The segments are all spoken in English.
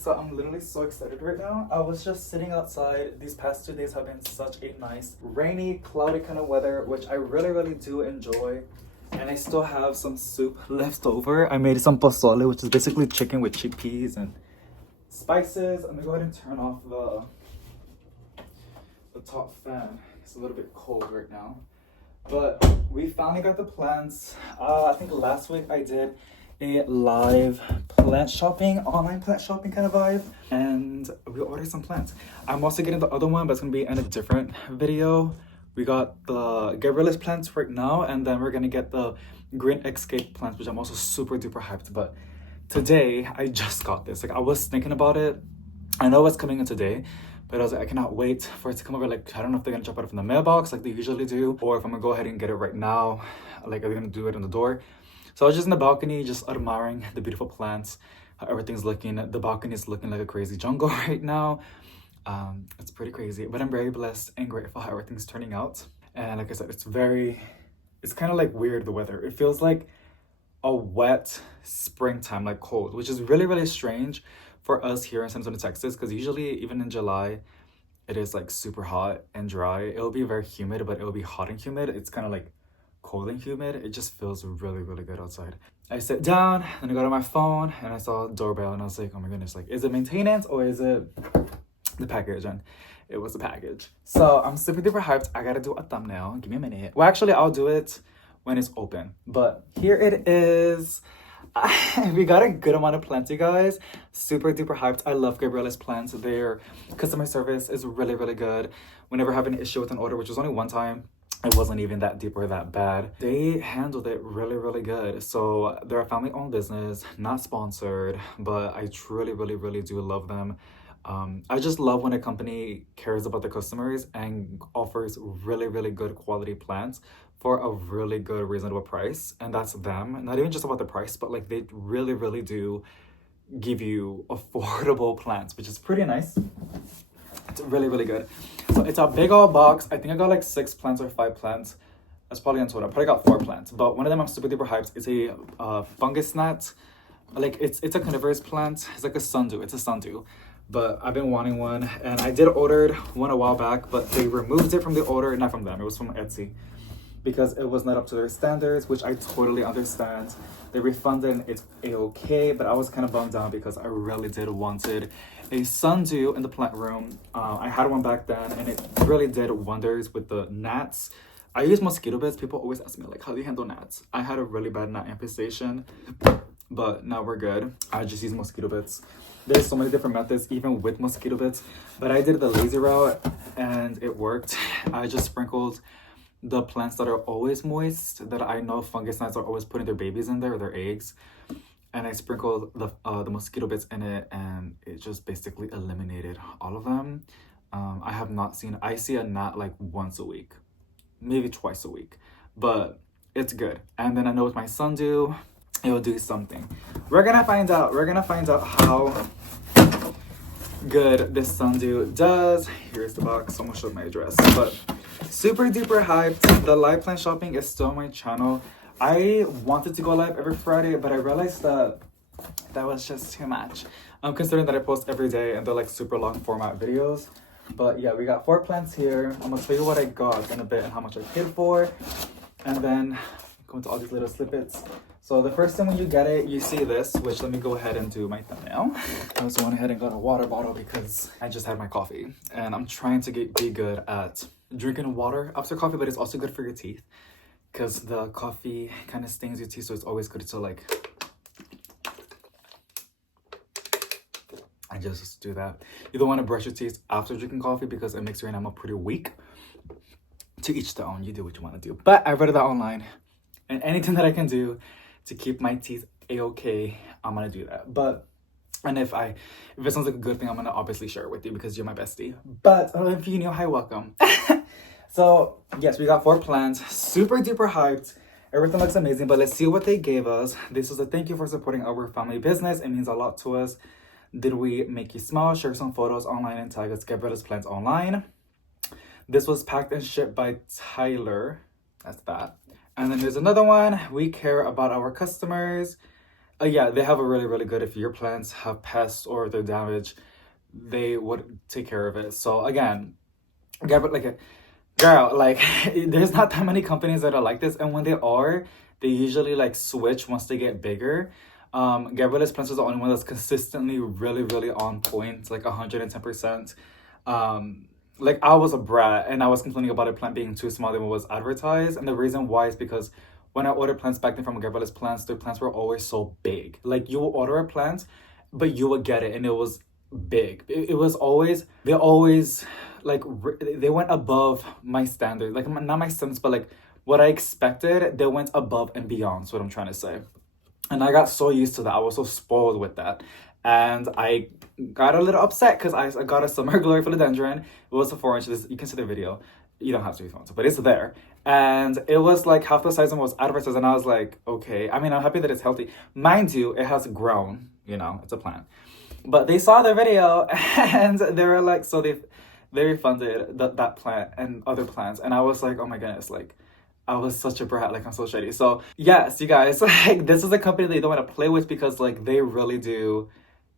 So I'm literally so excited right now. I was just sitting outside. These past 2 days have been such a nice rainy, cloudy kind of weather, which I really do enjoy. And I still have some soup left over. I made some pozole, which is basically chicken with chickpeas and spices. I'm gonna go ahead and turn off the top fan. It's a little bit cold right now. But we finally got the plants. I think last week I did a live plant shopping, online plant shopping kind of vibe, and we ordered some plants. I'm also getting the other one, but it's gonna be in a different video. We got the Carnivorous plants right now, and then we're gonna get the green escape plants, which I'm also super duper hyped. But today I just got this. Like, I was thinking about it. I know it's coming in today, but I was like, I cannot wait for it to come over. Like, I don't know if they're gonna drop it from the mailbox like they usually do, or if I'm gonna go ahead and get it right now. Like, are they gonna do it on the door? So I was just in the balcony, just admiring the beautiful plants, how everything's looking. The balcony is looking like a crazy jungle right now. It's pretty crazy, but I'm very blessed and grateful how everything's turning out. And like I said, it's kind of like weird, the weather. It feels like a wet springtime, like cold, which is really strange for us here in San Antonio, Texas, because usually even in July, it is like super hot and dry. It'll be very humid, but it'll be hot and humid. It's kind of like cold and humid. It just feels really good outside. I sit down and I go to my phone and I saw a doorbell and I was like, oh my goodness, like, is it maintenance or is it the package? And it was the package. So I'm super duper hyped. I gotta do a thumbnail. Give me a minute. Well, actually, I'll do it when it's open. But here it is. We got a good amount of plants, you guys. Super duper hyped. I love Carnivorous plants. Their customer service is really good. Whenever I have an issue with an order, which was only one time, it wasn't even that deep or that bad. They handled it really good. So they're a family-owned business, not sponsored, but I truly really do love them. I just love when a company cares about the customers and offers really good quality plants for a really good reasonable price. And that's them. Not even just about the price, but like they really do give you affordable plants, which is pretty nice. It's really good. So it's a big old box. I think I got like 6 plants or 5 plants. That's probably on total. I probably got 4 plants, but one of them I'm super duper hyped. It's a fungus gnat. Like it's a carnivorous plant. It's like a sundew. It's a sundew. But I've been wanting one, and I did order one a while back, but they removed it from the order. Not from them. It was from Etsy, because it was not up to their standards, which I totally understand. They refunded and it's a-okay, but I was kind of bummed out because I really did wanted a sundew in the plant room. I had one back then and it really did wonders with the gnats. I use mosquito beds. People always ask me like, how do you handle gnats? I had a really bad gnat infestation, but now we're good. I just use mosquito beds. There's so many different methods, even with mosquito beds, but I did the lazy route and it worked. I just sprinkled the plants that are always moist, that I know fungus gnats are always putting their babies in there, or their eggs. And I sprinkled the mosquito bits in it, and it just basically eliminated all of them. I see a gnat like once a week, maybe twice a week, but it's good. And then I know with my sundew, it will do something. We're gonna find out how good this sundew does. Here's the box. I'm gonna show my address, but super duper hyped. The live plant shopping is still on my channel. I wanted to go live every Friday, but I realized that was just too much. I'm considering that I post every day and they're like super long format videos. But yeah, we got 4 plants here. I'm gonna tell you what I got in a bit and how much I paid for, and then go into all these little snippets. So the first time when you get it, you see this, which let me go ahead and do my thumbnail. I also went ahead and got a water bottle because I just had my coffee, and I'm trying to be good at drinking water after coffee, but it's also good for your teeth because the coffee kind of stings your teeth, so it's always good to like, I just do that. You don't want to brush your teeth after drinking coffee because it makes your enamel pretty weak. To each their own, you do what you want to do. But I read that online, and anything that I can do to keep my teeth a-okay, I'm gonna do that. And if it sounds like a good thing, I'm gonna obviously share it with you because you're my bestie. But if you're new, hi, welcome. So yes, we got 4 plants, super duper hyped. Everything looks amazing, but let's see what they gave us. This is a thank you for supporting our family business. It means a lot to us. Did we make you smile? Share some photos online and tag us Carnivorous Plants Online. This was packed and shipped by Tyler. That's that. And then there's another one. We care about our customers. Yeah, they have a really good, if your plants have pests or they're damaged, they would take care of it. So again, Gabriel, like, girl, like, there's not that many companies that are like this, and when they are, they usually like switch once they get bigger. Gabriel's plants is the only one that's consistently really on point, like 110%. Like, I was a brat and I was complaining about a plant being too small than what was advertised, and the reason why is because when I ordered plants back then from Gabriel's plants, their plants were always so big. Like, you will order a plant, but you would get it, and it was big. It was always, they always like they went above my standard, like not my standards, but like what I expected. They went above and beyond. That's what I'm trying to say. And I got so used to that. I was so spoiled with that. And I got a little upset because I got a summer glory philodendron. It was a 4 inches. You can see the video. You don't have to if you want to, but it's there. And it was like half the size and was advertised. And I was like, okay. I mean, I'm happy that it's healthy. Mind you, it has grown. You know, it's a plant. But they saw the video and they were like, so they refunded that plant and other plants. And I was like, oh my goodness, like, I was such a brat, like, I'm so shady. So yes, you guys, like, this is a company that you don't want to play with because like they really do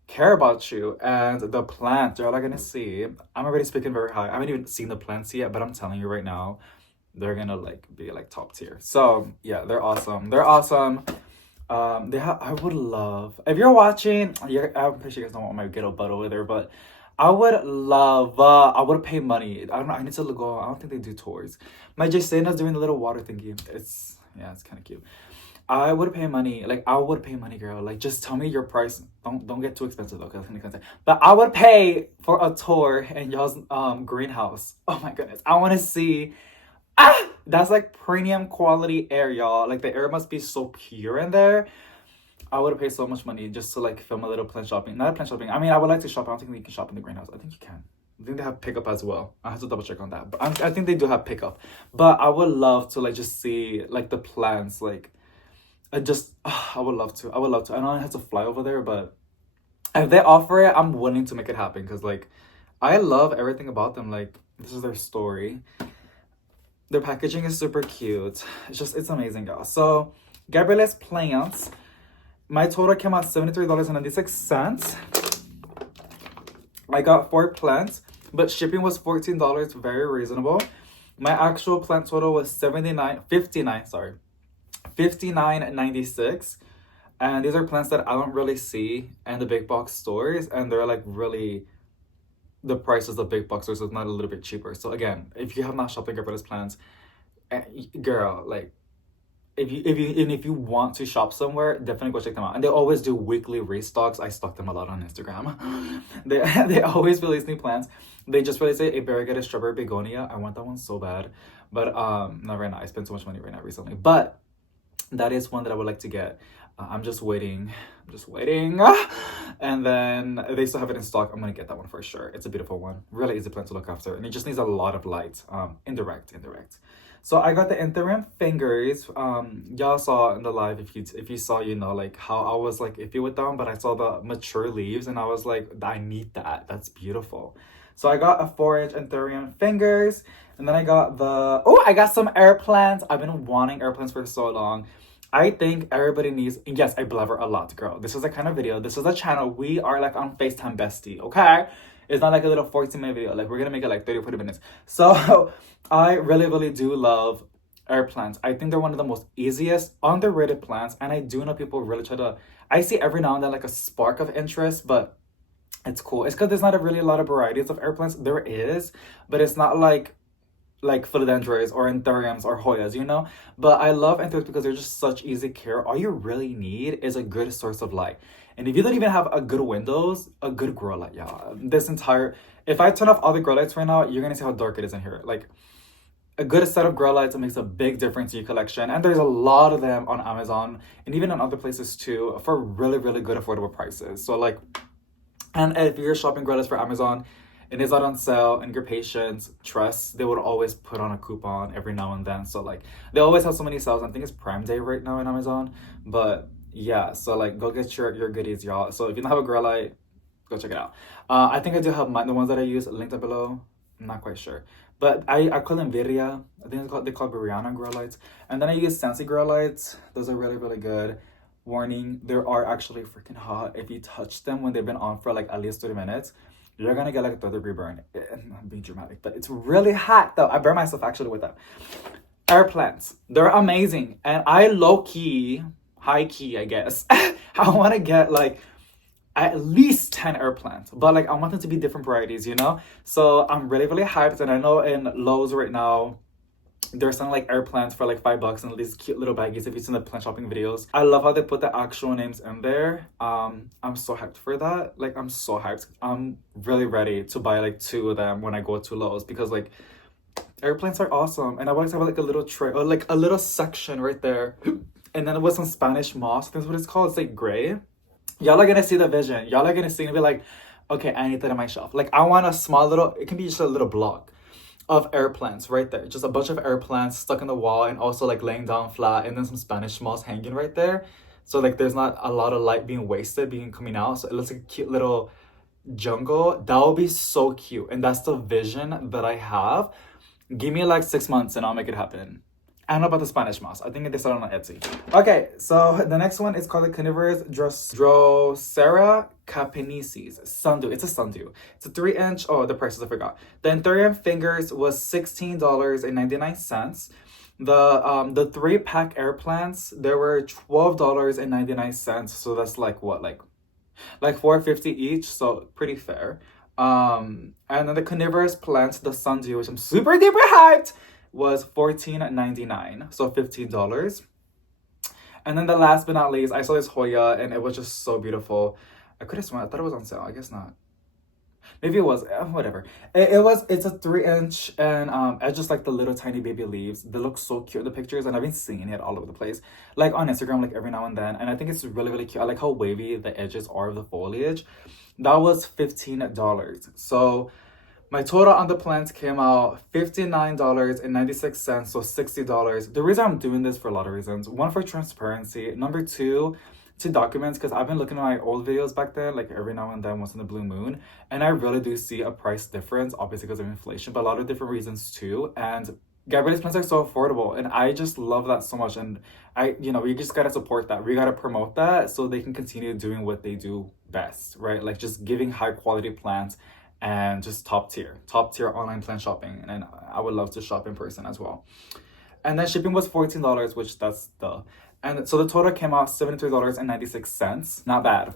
care about you. And the plants, you're not gonna see. I'm already speaking very high. I haven't even seen the plants yet, but I'm telling you right now, they're gonna like be like top tier. So yeah, they're awesome. They're awesome. I would love, if you're watching, I'm pretty sure you guys don't want my ghetto butt over there, but I would love, I would pay money. I don't know, I need to go, I don't think they do tours. My Jacena's doing the little water thingy. It's kind of cute. I would pay money, like, I would pay money, girl. Like, just tell me your price. Don't get too expensive though, because I'm gonna. But I would pay for a tour in y'all's greenhouse. Oh my goodness, I want to see. That's like premium quality air, y'all. Like, the air must be so pure in there. I would pay so much money just to like film a little plant shopping. Not a plant shopping. I mean, I would like to shop. I don't think you can shop in the greenhouse. I think you can. I think they have pickup as well. I have to double check on that. But I think they do have pickup. But I would love to like just see like the plants. Like, I would love to. I would love to. I know I have to fly over there, but if they offer it, I'm willing to make it happen. Because like, I love everything about them. Like, this is their story. Their packaging is super cute. It's amazing, y'all. So, Gabriel's plants. My total came out $73.96. I got 4 plants, but shipping was $14, very reasonable. My actual plant total was $59.96. And these are plants that I don't really see in the big box stores, and they're like really, the prices of big box stores is not a little bit cheaper. So again, if you have not shopped at Repotting plants, girl, like, if you want to shop somewhere, definitely go check them out. And they always do weekly restocks. I stalk them a lot on Instagram. they always release new plants. They just released a variegated strawberry begonia. I want that one so bad, but not right now. I spent so much money right now recently, but that is one that I would like to get. I'm just waiting. And then they still have it in stock. I'm gonna get that one for sure. It's a beautiful one. Really easy plant to look after, and it just needs a lot of light. Indirect. So I got the Ethereum fingers. Y'all saw in the live, if you saw, you know, like how I was like iffy with them, but I saw the mature leaves and I was like, I need that. That's beautiful. So I got a 4-inch Ethereum fingers, and then I got I got some air plants. I've been wanting air plants for so long. I think everybody needs, yes, I blabber a lot, girl. This is the kind of video, this is a channel. We are like on FaceTime bestie, okay? It's not like a little 14-minute video. Like, we're gonna make it like 30 or 40 minutes. So I really do love air plants. I think they're one of the most easiest, underrated plants. And I do know people really try to, I see every now and then like a spark of interest, but it's cool. It's because there's not really a lot of varieties of air plants. There is, but it's not like philodendrons or anthuriums or Hoyas, you know? But I love anthuriums because they're just such easy care. All you really need is a good source of light. And if you don't even have a good windows, a good grow light, yeah. If I turn off all the grow lights right now, you're gonna see how dark it is in here. Like, a good set of grow lights, it makes a big difference in your collection. And there's a lot of them on Amazon and even on other places too for really good affordable prices. So like, and if you're shopping grow lights for Amazon, and it's not on sale, and your patience, trust, they would always put on a coupon every now and then. So like, they always have so many sales. I think it's Prime Day right now in Amazon. But yeah, so like, go get your goodies, y'all. So if you don't have a grow light, go check it out. I think I do have the ones that I use linked up below. I'm not quite sure. But I call them Viria. I think they call Viriana grow lights. And then I use Sensi grow lights. Those are really good. warning, they are actually freaking hot. If you touch them when they've been on for like at least 30 minutes, you're gonna get like a third-degree burn. I'm being dramatic, but it's really hot though. I burn myself actually with them. Air plants, they're amazing. And I low-key, high-key, I guess, I want to get like at least 10 air plants, but like I want them to be different varieties, you know? So I'm really, really hyped. And I know in Lowe's right now, they're selling like air plants for like $5 and these cute little baggies if you've seen the plant shopping videos. I love how they put the actual names in there. I'm so hyped for that. Like, I'm so hyped. I'm really ready to buy like 2 of them when I go to Lowe's, because like air plants are awesome. And I want to have like a little tray or like a little section right there. And then with some Spanish moss, that's what it's called. It's like gray. Y'all are gonna see the vision. Y'all are gonna see and be like, okay, I need that on my shelf. Like, I want a small little, it can be just a little block of air plants right there. Just a bunch of air plants stuck in the wall and also like laying down flat, and then some Spanish moss hanging right there. So like there's not a lot of light being wasted, coming out. So it looks like a cute little jungle. That would be so cute. And that's the vision that I have. Give me like 6 months and I'll make it happen. I don't know about the Spanish moss. I think they sell it on Etsy. Okay, so the next one is called the Carnivorous Drosera capensis sundew. It's a sundew. It's a 3-inch. Oh, the prices I forgot. The Anthurium fingers was $16.99. The 3-pack air plants, they were $12.99. So that's like what, like $4.50 each. So pretty fair. And then the Carnivorous plants, the sundew, which I'm super duper hyped, was $14.99, so $15. And then the last but not least, I saw this Hoya and it was just so beautiful. I could have sworn, I thought it was on sale. I guess not. Maybe it was, whatever. It's a 3-inch and I just like the little tiny baby leaves. They look so cute in the pictures, and I've been seeing it all over the place. Like on Instagram, like every now and then. And I think it's really, really cute. I like how wavy the edges are of the foliage. That was $15. So my total on the plants came out $59.96, so $60. The reason I'm doing this for a lot of reasons. One, for transparency. Number 2, to document, because I've been looking at my old videos back then, like every now and then, once in the blue moon, and I really do see a price difference, obviously because of inflation, but a lot of different reasons too. And Gabrielle's plants are so affordable, and I just love that so much. And we just gotta support that. We gotta promote that so they can continue doing what they do best, right? Like just giving high quality plants and just top tier online plant shopping. And I would love to shop in person as well. And then shipping was $14, which that's the, and so the total came out $73.96. Not bad.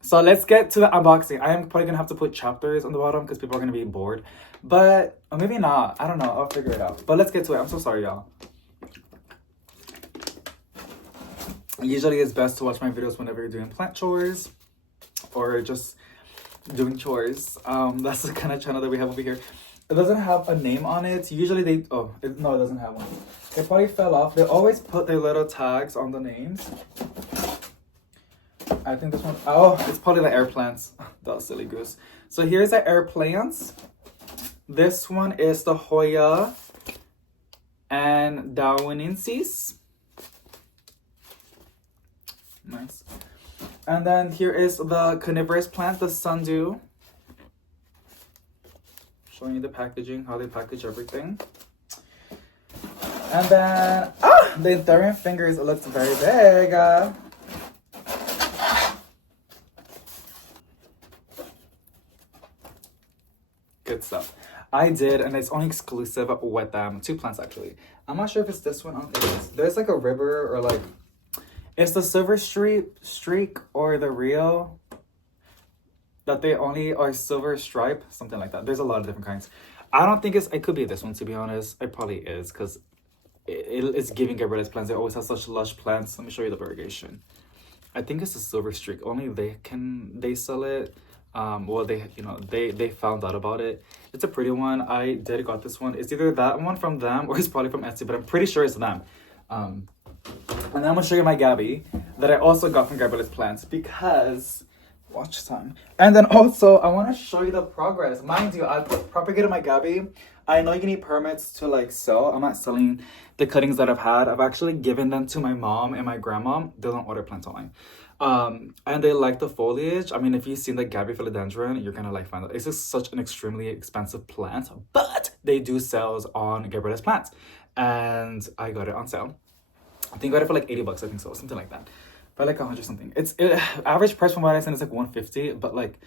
So let's get to the unboxing. I am probably gonna have to put chapters on the bottom because people are gonna be bored, but or maybe not. I don't know. I'll figure it out. But let's get to it. I'm so sorry, y'all. Usually it's best to watch my videos whenever you're doing plant chores or just doing chores. That's the kind of channel that we have over here. It doesn't have a name on it. Usually they, no, it doesn't have one. It probably fell off. They always put their little tags on the names. I think this one, oh, it's probably the air plants. That was silly goose. So here's the air plants. This one is the Hoya and Darwinensis. Nice. And then here is the Carnivorous plant, the sundew. Showing you the packaging, how they package everything. And then, the Anthurium fingers, it looks very big. Good stuff. I did, and it's only exclusive with them. 2 plants, actually. I'm not sure if it's this one. I don't think it is. There's like a river or like, it's the silver streak or the Rio that they only are silver stripe, something like that. There's a lot of different kinds. I don't think it could be this one, to be honest. It probably is, because it's giving Gabrielle's plants. They always have such lush plants. Let me show you the variegation. I think it's a silver streak. Only they sell it. Well, they found out about it. It's a pretty one. I got this one. It's either that one from them or it's probably from Etsy, but I'm pretty sure it's them. And then I'm gonna show you my Gabby that I also got from Gabrielle's plants because watch time. And then also I want to show you the progress. Mind you, I propagated my Gabby. I know you need permits to like sell. I'm not selling the cuttings that I've had. I've actually given them to my mom and my grandma. They don't order plants online. And they like the foliage. I mean, if you've seen the Gabby philodendron, you're gonna like find out. It's just such an extremely expensive plant, but they do sales on Gabrielle's plants. And I got it on sale. I think I got it for like $80, I think so, something like that. or like 100 something. Average price from what I said is like 150, but like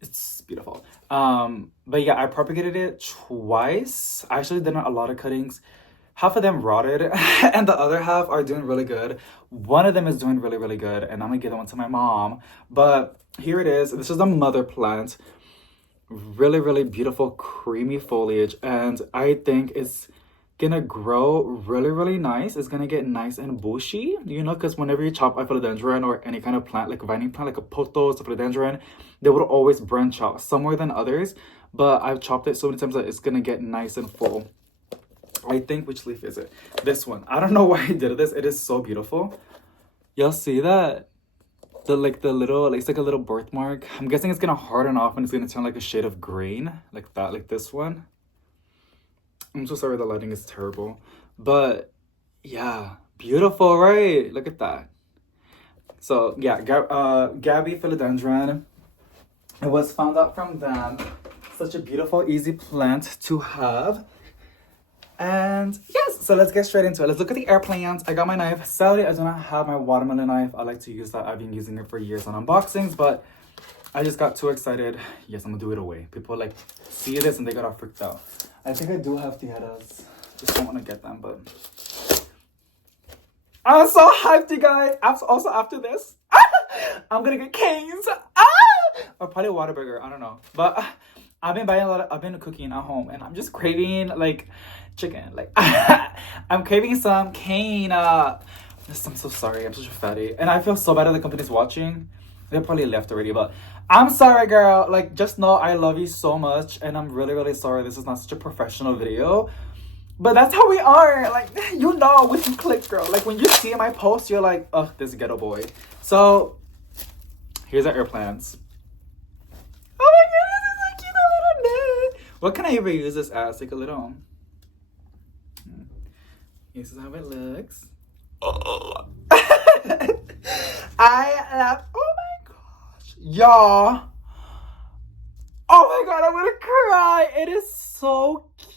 it's beautiful. But yeah, I propagated it twice. I actually did a lot of cuttings. Half of them rotted and the other half are doing really good. One of them is doing really, really good, and I'm gonna give that one to my mom. But here it is. This is the mother plant. Really, really beautiful, creamy foliage, and I think it's gonna grow really, really nice. It's gonna get nice and bushy, you know, because whenever you chop a philodendron or any kind of plant, like a vining plant, like a pothos, a philodendron, they would always branch out, some more than others. But I've chopped it so many times that it's gonna get nice and full. I think, which leaf is it? This one. I don't know why I did this. It is so beautiful. Y'all see that? The little, like, it's like a little birthmark. I'm guessing it's gonna harden off and it's gonna turn like a shade of green, like that, like this one. I'm so sorry, the lighting is terrible, but yeah, beautiful, right? Look at that. So yeah, Gabby philodendron. It was found out from them. Such a beautiful, easy plant to have. And yes, so let's get straight into it. Let's look at the air plants. I got my knife. Sadly, I do not have my watermelon knife. I like to use that. I've been using it for years on unboxings, but I just got too excited. Yes, I'm gonna do it away. People like see this and they got all freaked out. I think I do have tijeras. Just don't want to get them, but I'm so hyped, you guys. Also, after this, I'm gonna get canes. Or probably a Whataburger. I don't know, but I've been buying I've been cooking at home, and I'm just craving like chicken. Like I'm craving some cane. I'm so sorry. I'm such a fatty, and I feel so bad that the company's watching. They probably left already, but I'm sorry, girl. Like, just know I love you so much, and I'm really, really sorry. This is not such a professional video, but that's how we are. Like, you know, when you click, girl. Like, when you see my post, you're like, oh, this ghetto boy. So here's our air plants. Oh my goodness, it's so cute, a little net. What can I even use this as? Like a little. This is how it looks. Oh. I love. Oh my gosh, y'all. Oh my god, I'm gonna cry. It is so cute.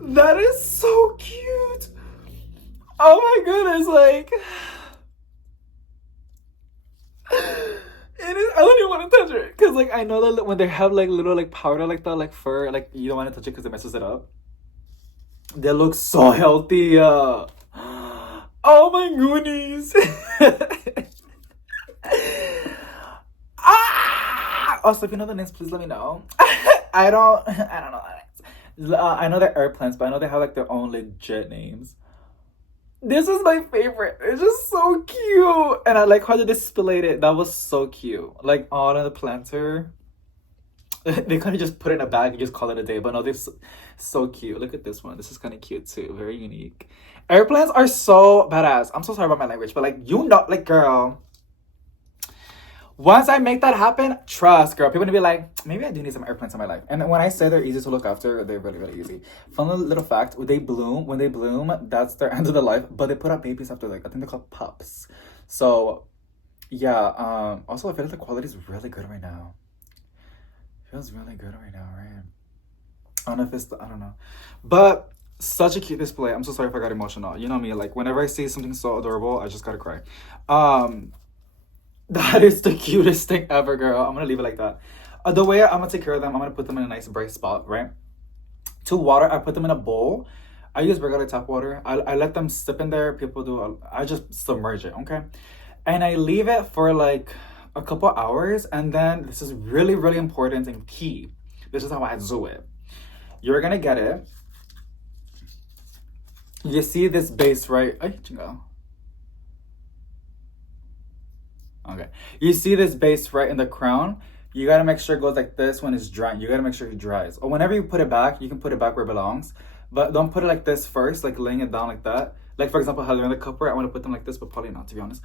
That is so cute. Oh my goodness, like. It is. I don't even want to touch it because, like, I know that when they have like little like powder like that, like fur, like you don't want to touch it because it messes it up. They look so healthy. Oh my goodies. Also, if you know the names, please let me know. I don't know the names. I know they're air plants, but I know they have like their own legit names. This is my favorite. It's just so cute. And I like how they displayed it. That was so cute. Like on the planter. They kind of just put it in a bag and just call it a day. But no, they're so cute. Look at this one. This is kind of cute too. Very unique. Air plants are so badass. I'm so sorry about my language. But like, you know, like, girl. Once I make that happen, trust, girl. People gonna be like, maybe I do need some air plants in my life. And when I say they're easy to look after, they're really, really easy. Fun little fact, when they bloom, that's their end of their life. But they put out babies after, like, I think they're called pups. So, yeah. Also, I feel like the quality is really good right now. Feels really good right now, right? I don't know if it's I don't know. But such a cute display. I'm so sorry if I got emotional. You know me, like, whenever I see something so adorable, I just gotta cry. That is the cutest thing ever, girl. I'm gonna leave it like that. The way I'm gonna take care of them, I'm gonna put them in a nice bright spot, right? To water, I put them in a bowl. I use regular tap water. I let them sip in there. People do. I just submerge it, okay? And I leave it for like a couple hours. And then this is really, really important and key. This is how I do it. You're gonna get it. You see this base, right? Ay, chingo. Okay, you see this base right in the crown. You gotta make sure it goes like this when it's drying. You gotta make sure it dries. Or whenever you put it back, you can put it back where it belongs. But don't put it like this first, like laying it down like that. Like, for example, how they're in the cupper, I want to put them like this, but probably not, to be honest.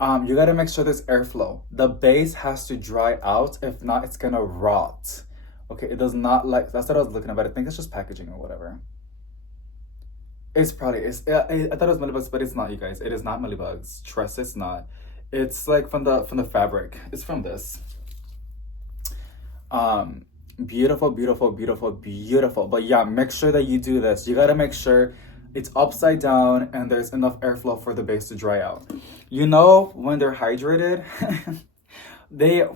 You gotta make sure there's airflow. The base has to dry out. If not, it's gonna rot. Okay, it does not like, that's what I was looking at, but I think it's just packaging or whatever. It's probably, I thought it was mealybugs, but it's not, you guys. It is not mealybugs. Trust, it's not. It's like from the fabric. It's from this. Beautiful, beautiful, beautiful, beautiful. But yeah, make sure that you do this. You gotta make sure It's upside down and there's enough airflow for the base to dry out. You know, when they're hydrated, they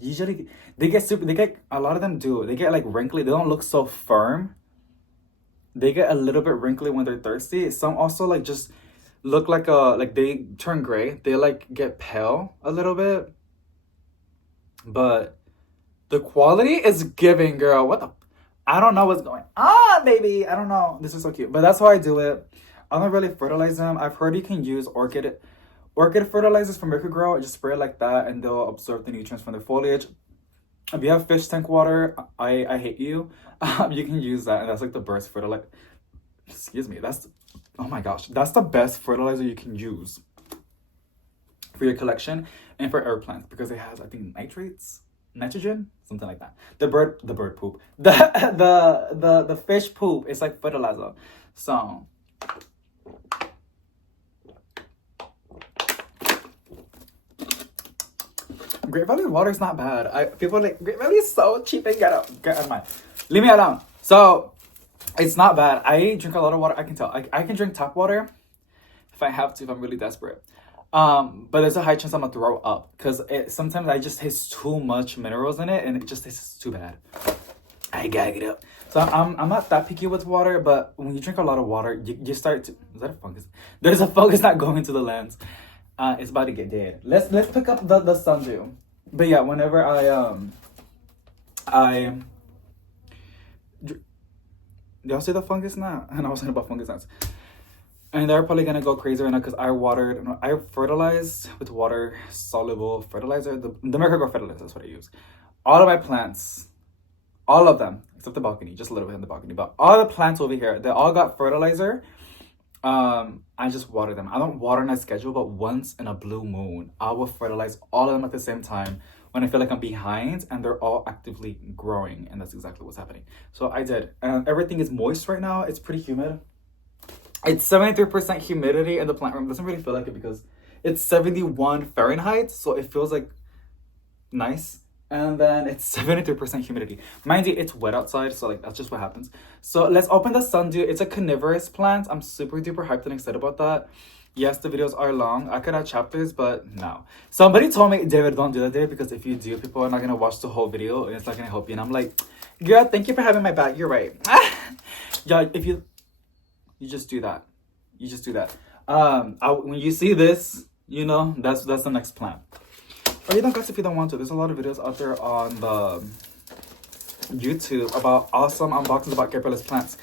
usually they get super, they get, a lot of them do, they get like wrinkly. They don't look so firm. They get a little bit wrinkly when they're thirsty. Some also like just look like like they turn gray. They like get pale a little bit. But the quality is giving, girl. What the, I don't know what's going on, baby. I don't know. This is so cute. But that's how I do it. I don't really fertilize them. I've heard you can use orchid fertilizers from Miracle-Gro. Just spray it like that and they'll absorb the nutrients from the foliage. If you have fish tank water, I hate you. You can use that, and that's like the best fertilizer. Excuse me. That's, oh my gosh, that's the best fertilizer you can use for your collection and for air plants, because it has, I think, nitrogen, something like that. The bird poop, the fish poop is like fertilizer. So Great Valley water is not bad. People are like, Great Valley is so cheap and get out of mine. Leave me alone. So it's not bad. I drink a lot of water. I can tell. I can drink tap water if I have to, if I'm really desperate. But there's a high chance I'm gonna throw up because sometimes I just taste too much minerals in it and it just tastes too bad. I gag it up. So I'm not that picky with water, but when you drink a lot of water, you start to, is that a fungus? There's a fungus not going to the lens. It's about to get dead. Let's pick up the sundew. But yeah, whenever y'all see the fungus now? And I was talking about fungus gnats. And they're probably gonna go crazy right now because I fertilized with water soluble fertilizer. The Miracle-Gro fertilizer, that's what I use. All of my plants, all of them, except the balcony, just a little bit in the balcony, but all the plants over here, they all got fertilizer. I just water them. I don't water on a schedule, but once in a blue moon, I will fertilize all of them at the same time when I feel like I'm behind and they're all actively growing. And that's exactly what's happening. So I did. And everything is moist right now. It's pretty humid. It's 73% humidity in the plant room. It doesn't really feel like it because it's 71 Fahrenheit. So it feels like nice. And then it's 73% humidity. Mind you, it's wet outside, so like that's just what happens. So let's open the sundew. It's a carnivorous plant. I'm super duper hyped and excited about that. Yes, the videos are long. I could add chapters, but no. Somebody told me, David, don't do that, David, because if you do, people are not gonna watch the whole video and it's not gonna help you. And I'm like, girl, thank you for having my back. You're right. Yeah, if you just do that. You just do that. When you see this, you know, that's the next plant. Or you don't guys if you don't want to. There's a lot of videos out there on the YouTube about awesome unboxings about Carnivorous plants.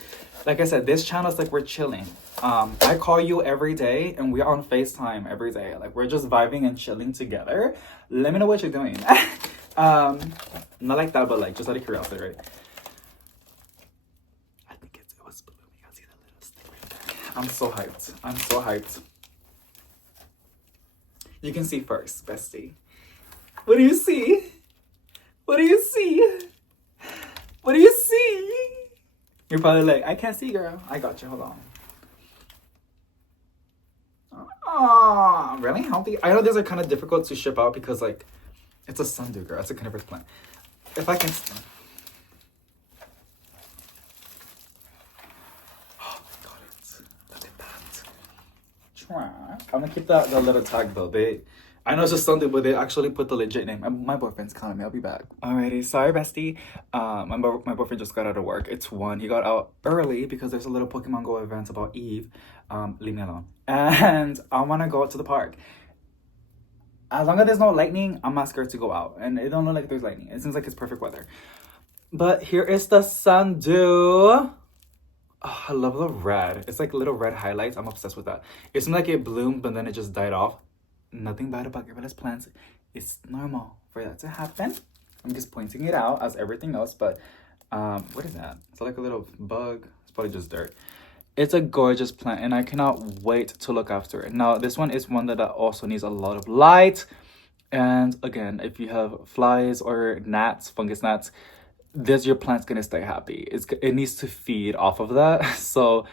Like I said, this channel is like we're chilling. I call you every day and we're on FaceTime every day. Like we're just vibing and chilling together. Let me know what you're doing. Not like that, but like just out of curiosity, right? I think it was blooming. I see that little stick right there. I'm so hyped. I'm so hyped. You can see first, bestie. What do you see? What do you see? What do you see? You're probably like, I can't see, girl. I got you. Hold on. Oh, really healthy. I know these are kind of difficult to ship out because, like, it's a sundew, girl. It's a carnivorous plant. If I can. Oh, I got it. Look at that. I'm gonna keep the little tag though. I know it's just something, but they actually put the legit name. My boyfriend's calling me. I'll be back. Alrighty, sorry, bestie. My boyfriend just got out of work. It's 1. He got out early because there's a little Pokemon Go event about Eve. Leave me alone. And I want to go out to the park. As long as there's no lightning, I'm not scared to go out. And it don't look like there's lightning. It seems like it's perfect weather. But here is the sundew. Oh, I love the red. It's like little red highlights. I'm obsessed with that. It seemed like it bloomed, but then it just died off. Nothing bad about Carnivorous plants. It's normal for that to happen. I'm just pointing it out as everything else, but what is that? It's like a little bug. It's probably just dirt. It's a gorgeous plant and I cannot wait to look after it. Now, this one is one that also needs a lot of light. And again, if you have flies or gnats, fungus gnats, your plant's gonna stay happy. It needs to feed off of that. So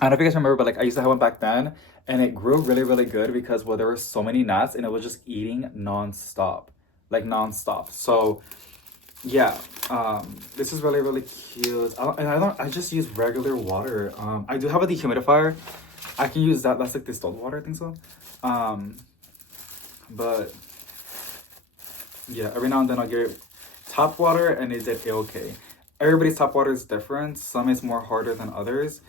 I don't know if you guys remember, but like I used to have one back then. And it grew really, really good because, well, there were so many gnats and it was just eating non-stop. Like non-stop. So yeah, this is really, really cute. I just use regular water. I do have a dehumidifier. I can use that. That's like distilled water, I think so. Um, but yeah, every now and then I'll get tap water and it did okay. Everybody's tap water is different. Some is more harder than others.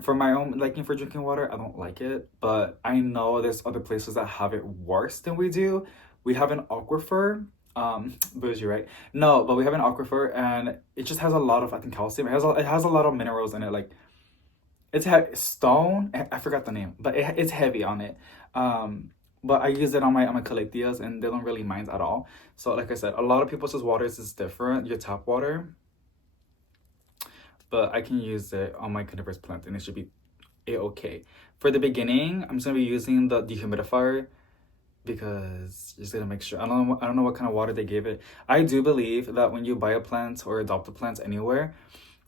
For my own liking for drinking water, I don't like it, but I know there's other places that have it worse than we do. We have an aquifer, bougie, right? No, but we have an aquifer, and it just has a lot of, I think, calcium. It has a lot of minerals in it. Like it's stone. I forgot the name, but it's heavy on it. But I use it on my caleitias, and they don't really mind at all. So, like I said, a lot of people's water is different. Your tap water, but I can use it on my Carnivorous plant and it should be a-okay. For the beginning, I'm just gonna be using the dehumidifier because just gonna make sure. I don't know what kind of water they gave it. I do believe that when you buy a plant or adopt a plant anywhere,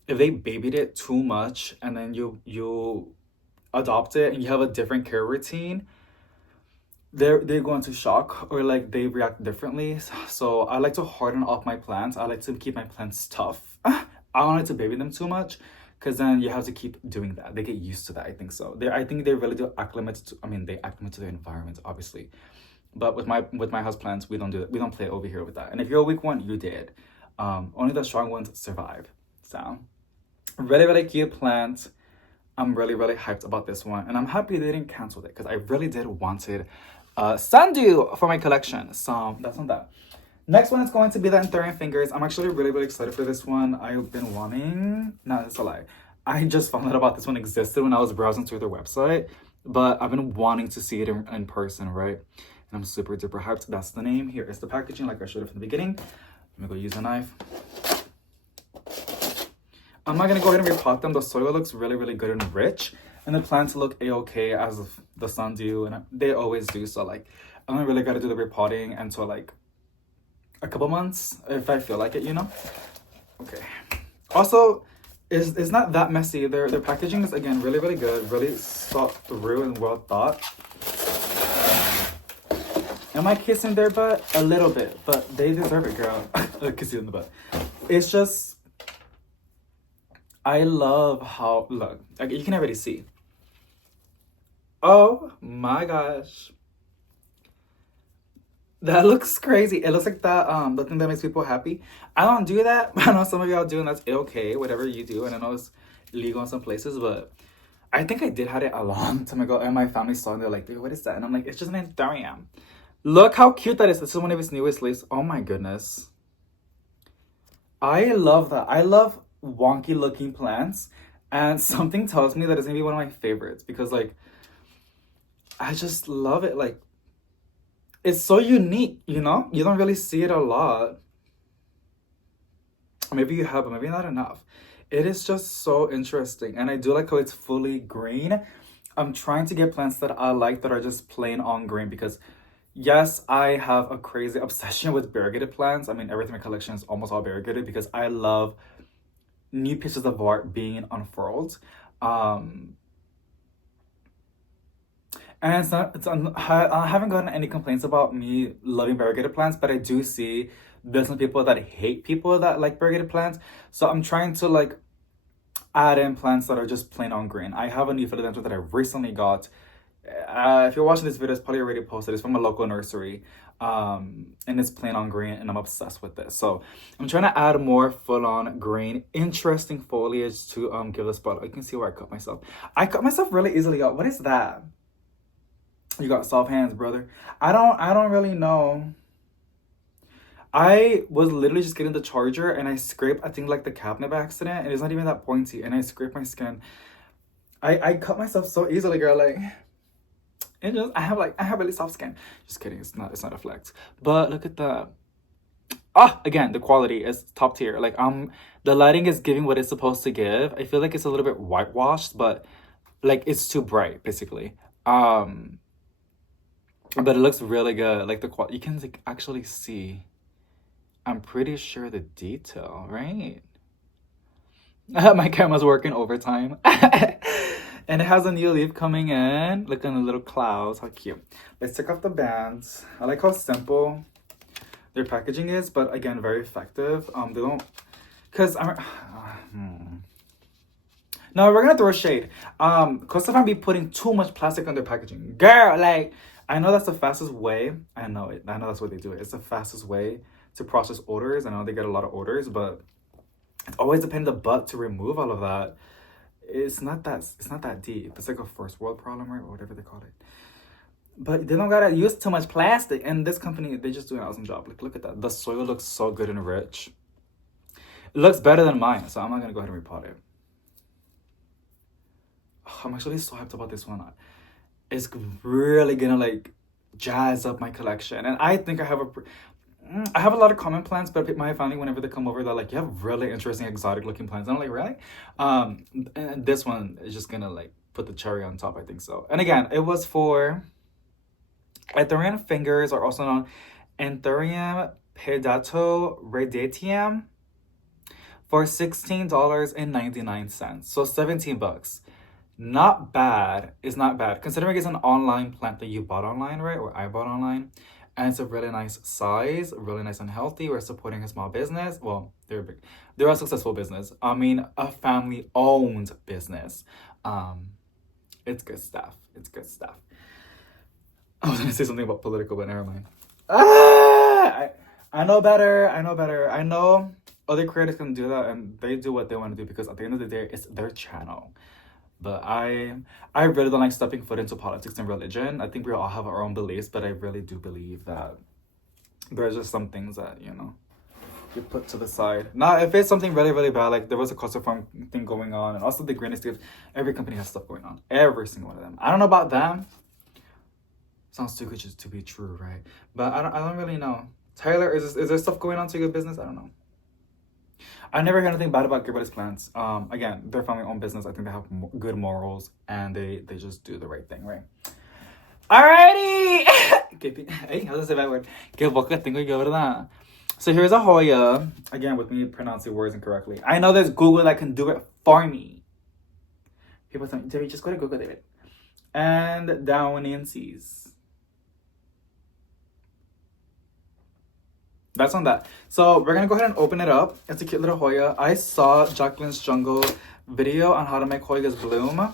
if they babied it too much and then you adopt it and you have a different care routine, they're going to shock or like they react differently. So I like to harden up my plants. I like to keep my plants tough. I don't like to baby them too much because then you have to keep doing that. They get used to that. I think so. I think they really do acclimate to. I mean, they acclimate to their environment, obviously. But with my house plants, we don't do that. We don't play over here with that. And if you're a weak one, you did. Only the strong ones survive. So really, really cute plant. I'm really, really hyped about this one. And I'm happy they didn't cancel it because I really did wanted sundew for my collection. So that's on that. Next one is going to be the Anthurian Fingers. I'm actually really, really excited for this one. I've been wanting... No, that's a lie. I just found out about this one existed when I was browsing through their website. But I've been wanting to see it in person, right? And I'm super duper hyped. That's the name. Here is the packaging like I showed it from the beginning. Let me go use a knife. I'm not going to go ahead and repot them. The soil looks really, really good and rich. And the plants look a-okay as the sundew. And they always do. So, like, I don't really got to do the repotting until, like, a couple months if I feel like it, you know. Okay. Also, it's not that messy. Their packaging is again really, really good, really thought through and well thought. Am I kissing their butt? A little bit, but they deserve it, girl. I'll kiss you in the butt. It's just I love how look. You can already see. Oh my gosh. That looks crazy. It looks like that the thing that makes people happy. I don't do that, but I know some of y'all do, and that's okay, whatever you do. And I know it's illegal in some places, but I think I did have it a long time ago, and my family saw it and they're like, dude, what is that? And I'm like, it's just an Anthurium. Look how cute that is. This is one of his newest leaves. Oh my goodness. I love that. I love wonky looking plants, and something tells me that it's gonna be one of my favorites because like I just love it. Like it's so unique, you know? You don't really see it a lot. Maybe you have, but maybe not enough. It is just so interesting. And I do like how it's fully green. I'm trying to get plants that I like that are just plain on green because yes, I have a crazy obsession with variegated plants. I mean, everything in my collection is almost all variegated because I love new pieces of art being unfurled. And I haven't gotten any complaints about me loving variegated plants, but I do see there's some people that hate people that like variegated plants. So I'm trying to like add in plants that are just plain on green. I have a new philodendron that I recently got. If you're watching this video, it's probably already posted. It's from a local nursery. And it's plain on green, and I'm obsessed with this. So I'm trying to add more full-on green, interesting foliage to give the spot. You can see where I cut myself. I cut myself really easily. What is that? You got soft hands, brother. I don't really know. I was literally just getting the charger and I scraped, I think, like the cabinet by accident, and it's not even that pointy, and I scraped my skin. I cut myself so easily, girl. Like, it just I have really soft skin. Just kidding. It's not a flex. But look at that. Again, the quality is top tier. Like the lighting is giving what it's supposed to give. I feel like it's a little bit whitewashed, but like it's too bright, basically. But it looks really good. Like the quality, you can like actually see. I'm pretty sure the detail, right? My camera's working overtime. And it has a new leaf coming in. Look at the little clouds. How cute. Let's take off the bands. I like how simple their packaging is, but again, very effective. They don't, because I'm no, we're gonna throw shade. Costa Farm be putting too much plastic on their packaging. Girl, like, I know that's the fastest way. I know it. I know that's what they do. It's the fastest way to process orders. I know they get a lot of orders, but it's always a pain in the butt to remove all of that. It's not that deep. It's like a first world problem, right? Or whatever they call it. But they don't gotta use too much plastic. And this company, they just do an awesome job. Like, look at that. The soil looks so good and rich. It looks better than mine, so I'm not gonna go ahead and repot it. I'm actually so hyped about this one. It's really gonna like jazz up my collection. And I think I have a lot of common plants, but my family, whenever they come over, they're like, you have really interesting exotic looking plants. And I'm like, really? And this one is just gonna like put the cherry on top, I think so. And again, it was for Anthurium fingers, or also known Anthurium pedato radiatium, for $16.99. So $17. Not bad. It's not bad, considering it's an online plant that you bought online, right? Or I bought online. And it's a really nice size, really nice and healthy. We're supporting a small business. Well, they're big. They're a successful business. I mean, a family-owned business. It's good stuff. It's good stuff. I was gonna say something about political, but never mind. I know better. I know better. I know other creators can do that, and they do what they want to do, because at the end of the day, it's their channel. But I really don't like stepping foot into politics and religion. I think we all have our own beliefs, but I really do believe that there's just some things that, you know, you put to the side. Now, if it's something really, really bad, like there was a Costa Farm thing going on, and also the greenest tips, every company has stuff going on. Every single one of them. I don't know about them. Sounds too good just to be true, right? But I don't really know. Tyler, is there stuff going on to your business? I don't know. I never heard anything bad about Carnivorous plants. Again, they're family-owned business. I think they have good morals, and they just do the right thing, right? Alrighty! Hey, how does I say that word? So here's a Hoya. Again, with me pronouncing words incorrectly. I know there's Google that can do it for me. People tell me, David, just go to Google, David. And Downancies. That's on that. So we're gonna go ahead and open it up. It's a cute little Hoya. I saw Jacqueline's Jungle video on how to make Hoyas bloom.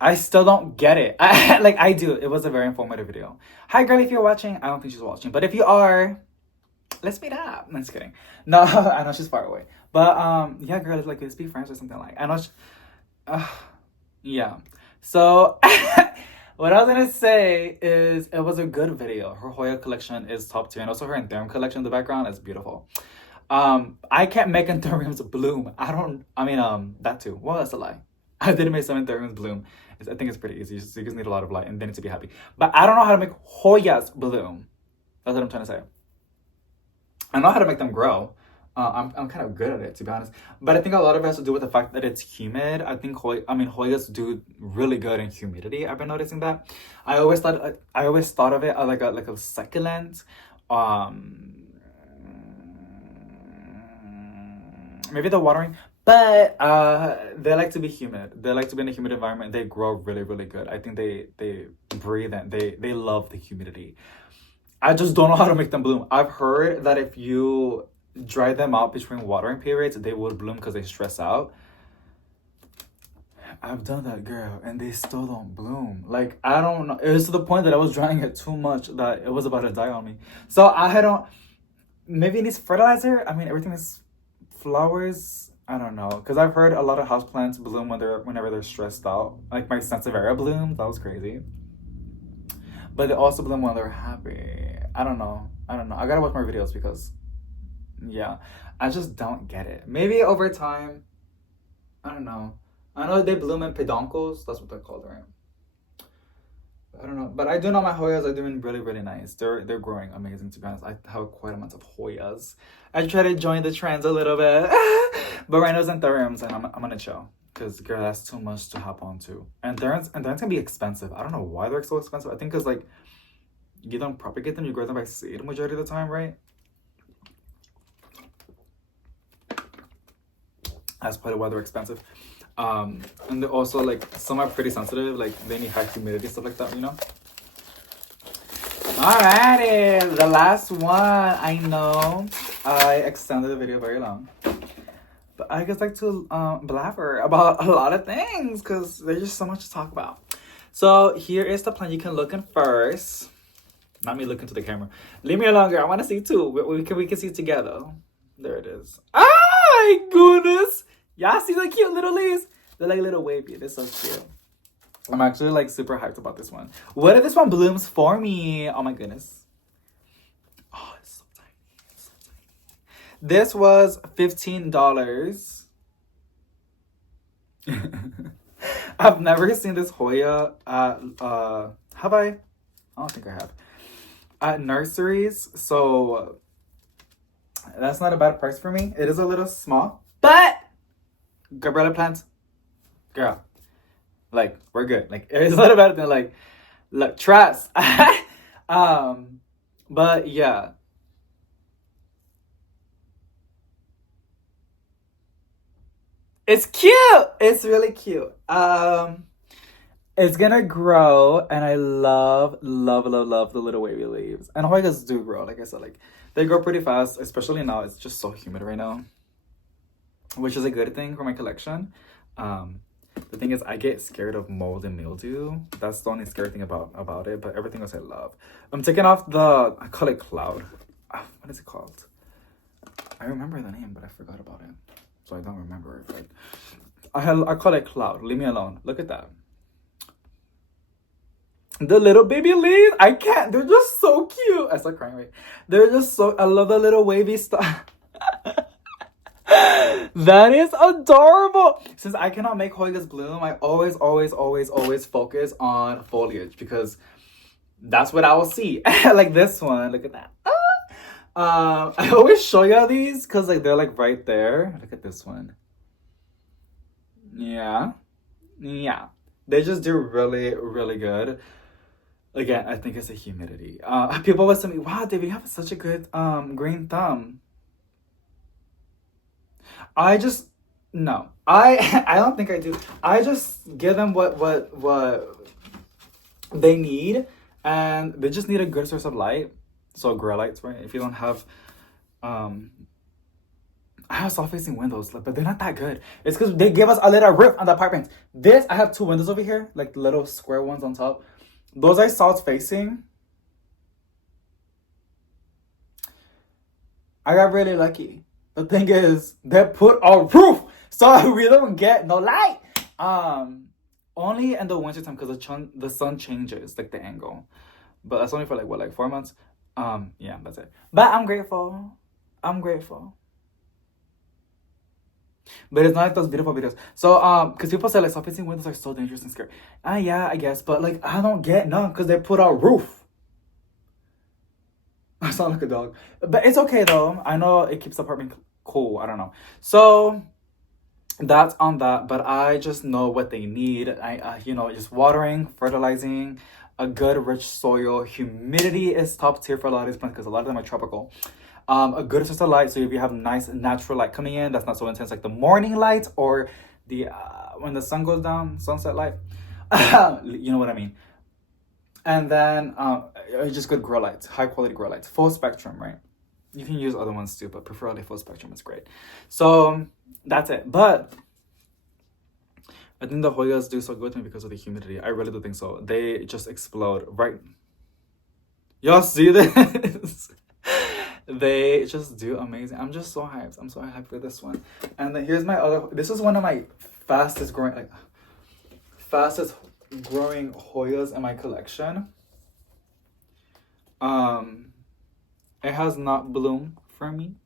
I still don't get it. I do. It was a very informative video. Hi, girl, if you're watching. I don't think she's watching. But if you are, let's meet up. I'm just kidding. No, I know she's far away. But yeah, girl, it's like, let's be friends or something like. I know yeah. So what I was gonna say is it was a good video. Her Hoya collection is top tier, and also her Anthurium collection in the background is beautiful. I can't make Anthuriums bloom. That too. Well, that's a lie. I did make some Anthuriums bloom. I think it's pretty easy. You just need a lot of light and then to be happy. But I don't know how to make Hoyas bloom. That's what I'm trying to say. I know how to make them grow. I'm kind of good at it, to be honest. But I think a lot of it has to do with the fact that it's humid. I think Hoyas do really good in humidity. I've been noticing that. I always thought of it as like a succulent. Maybe the watering, but they like to be humid. They like to be in a humid environment. They grow really, really good. I think they breathe and they love the humidity. I just don't know how to make them bloom. I've heard that if you dry them out between watering periods, they would bloom because they stress out. I've done that, girl, and they still don't bloom. Like, I don't know. It was to the point that I was drying it too much that it was about to die on me. So maybe it needs fertilizer. I mean, everything is flowers. I don't know, because I've heard a lot of houseplants bloom whenever they're stressed out. Like my Sansevieria bloomed. That was crazy. But they also bloom when they're happy. I don't know. I gotta watch more videos because, yeah, I just don't get it. Maybe over time, I don't know. I know they bloom in peduncles. That's what they're called, right? I don't know. But I do know my Hoyas are doing really, really nice. They're growing amazing, to be honest. I have quite a amount of Hoyas. I try to join the trends a little bit. But right now it's Anthuriums, and I'm gonna chill. Because, girl, that's too much to hop onto. And Anthuriums can be expensive. I don't know why they're so expensive. I think because, like, you don't propagate them, you grow them by seed majority of the time, right? That's probably why they're expensive. And they're also, like, some are pretty sensitive. Like, they need high humidity, stuff like that, you know? Alrighty, the last one. I know I extended the video very long, but I just like to blabber about a lot of things because there's just so much to talk about. So here is the plan. You can look in first. Not me looking to the camera. Leave me alone, girl. I want to see too. We can see it together. There it is. Ah, my goodness. Y'all see the cute little leaves? They're like little wavy. They're so cute. I'm actually like super hyped about this one. What if this one blooms for me? Oh my goodness. Oh, it's so tiny. It's so tiny. This was $15. I've never seen this Hoya at, have I? I don't think I have. At nurseries, so that's not a bad price for me. It is a little small, but Gabriella plants, girl, like we're good. Like it's not a bad thing. Like, look, trust. But yeah. It's cute. It's really cute. It's gonna grow, and I love the little wavy leaves. And Hoyas do grow, like I said, like they grow pretty fast, especially now. It's just so humid right now, which is a good thing for my collection. The thing is, I get scared of mold and mildew. That's the only scary thing about it. But everything else I love. I'm taking off the, I call it cloud. What is it called? I remember the name, but I forgot about it, so I don't remember it. But I call it cloud. Leave me alone. Look at that. The little baby leaves, I can't. They're just so cute. I start crying, wait. They're just so, I love the little wavy stuff. That is adorable. Since I cannot make Hoyas bloom, I always focus on foliage because that's what I will see. Like this one, look at that. I always show you these because like they're like right there. Look at this one. Yeah. They just do really good. Again, I think it's the humidity. People always tell me, wow, David, you have such a good green thumb. I just, no. I don't think I do. I just give them what they need, and they just need a good source of light. So grow lights, right? If you don't have, I have south-facing windows, but they're not that good. It's because they give us a little roof on the apartment. This, I have two windows over here, like the little square ones on top. Those are south-facing. I got really lucky. The thing is, they put a roof, so we don't get no light. Only in the wintertime because the sun changes, like the angle. But that's only for like 4 months. Yeah, that's it. But I'm grateful. But it's not like those beautiful videos. So, because people say like south-facing windows are so dangerous and scary. Yeah, I guess. But like, I don't get none because they put a roof. I sound like a dog. But it's okay though. I know it keeps the apartment cool. I don't know. So, that's on that. But I just know what they need. Just watering, fertilizing, a good rich soil. Humidity is top tier for a lot of these plants because a lot of them are tropical. A good source of light, so if you have nice natural light coming in, that's not so intense like the morning light or the when the sun goes down, sunset light. You know what I mean. And then just good grow lights, high quality grow lights, full spectrum, right? You can use other ones too, but preferably full spectrum is great. So that's it. But I think the Hoyas do so good with me because of the humidity. I really do think so. They just explode, right? Y'all see this? They just do amazing. I'm just so hyped. I'm so hyped for this one. And then here's my other. This is one of my fastest growing Hoyas in my collection. It has not bloomed for me,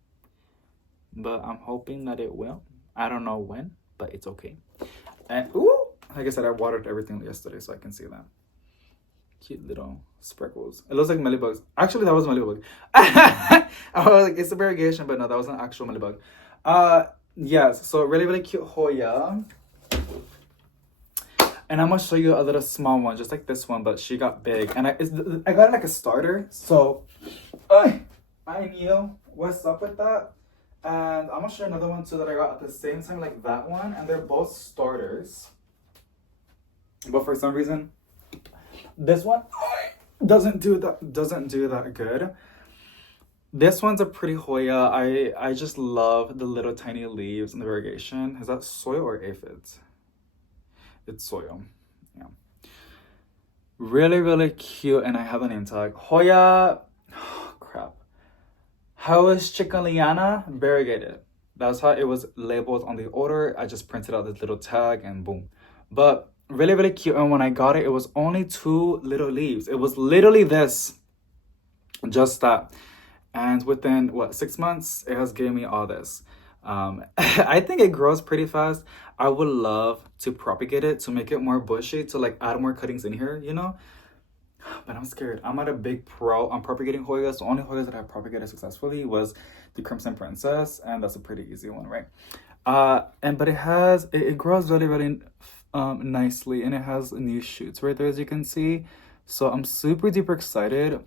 but I'm hoping that it will. I don't know when, but it's okay. And like I said, I watered everything yesterday, so I can see that. Cute little sprinkles. It looks like mealybugs. Actually, that was mellibug. I was like, it's a variegation, but no, that was an actual mellibug. Yes, so really cute Hoya. And I'm gonna show you a little small one, just like this one, but she got big. And I got it like a starter, so I knew what's up with that. And I'm gonna show you another one too that I got at the same time, like that one, and they're both starters. But for some reason, this one doesn't do that good. This one's a pretty Hoya. I just love the little tiny leaves and the variegation. Is that soil or aphids? It's soil. Yeah. Really, really cute, and I have a name tag. Hoya, crap. Hoya variegated. That's how it was labeled on the order. I just printed out this little tag and boom. But really, really cute. And when I got it, it was only 2 little leaves. It was literally this, just that. And within what, 6 months, it has given me all this. I think it grows pretty fast. I would love to propagate it to make it more bushy, to like add more cuttings in here, you know? But I'm scared. I'm not a big pro on propagating Hoyas. The only Hoyas that I propagated successfully was the Crimson Princess, and that's a pretty easy one, right? But it grows really, really nicely, and it has new shoots right there, as you can see. So I'm super duper excited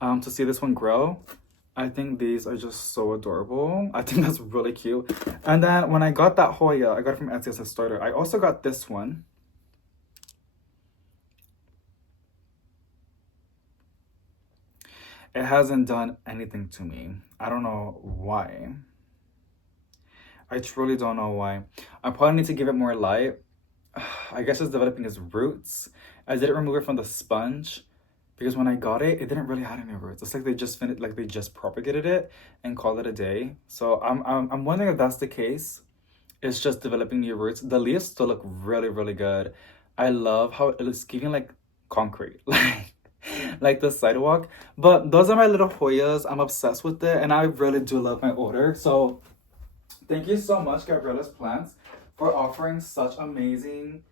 to see this one grow. I think these are just so adorable. I think that's really cute. And then when I got that Hoya, I got it from Etsy as a starter. I also got this one. It hasn't done anything to me. I don't know why. I truly don't know why. I probably need to give it more light. I guess it's developing its roots. I didn't remove it from the sponge because when I got it, it didn't really have any roots. It's like they just finished, like they just propagated it and called it a day. So I'm wondering if that's the case. It's just developing new roots. The leaves still look really, really good. I love how it looks giving like concrete, like the sidewalk. But those are my little Hoyas. I'm obsessed with it, and I really do love my order. So thank you so much, Gabriella's Plants, for offering such amazing,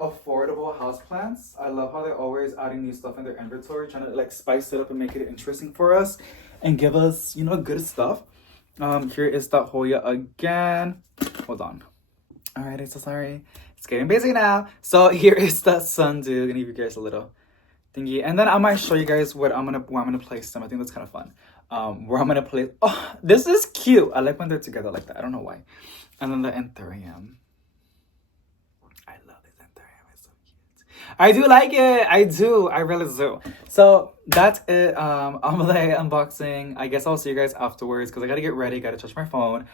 affordable houseplants. I love how they're always adding new stuff in their inventory, trying to like spice it up and make it interesting for us and give us, you know, good stuff. Here is that Hoya again. Hold on. Alright, so sorry. It's getting busy now. So here is that sundew. Gonna give you guys a little thingy. And then I might show you guys where I'm gonna place them. I think that's kind of fun. Where I'm gonna place. Oh, this is cute. I like when they're together like that. I don't know why. And then the anthurium. I love this anthurium. It's so cute. I do like it. I do. I really do. So that's it. Omelette unboxing. I guess I'll see you guys afterwards because I gotta get ready. Gotta charge my phone.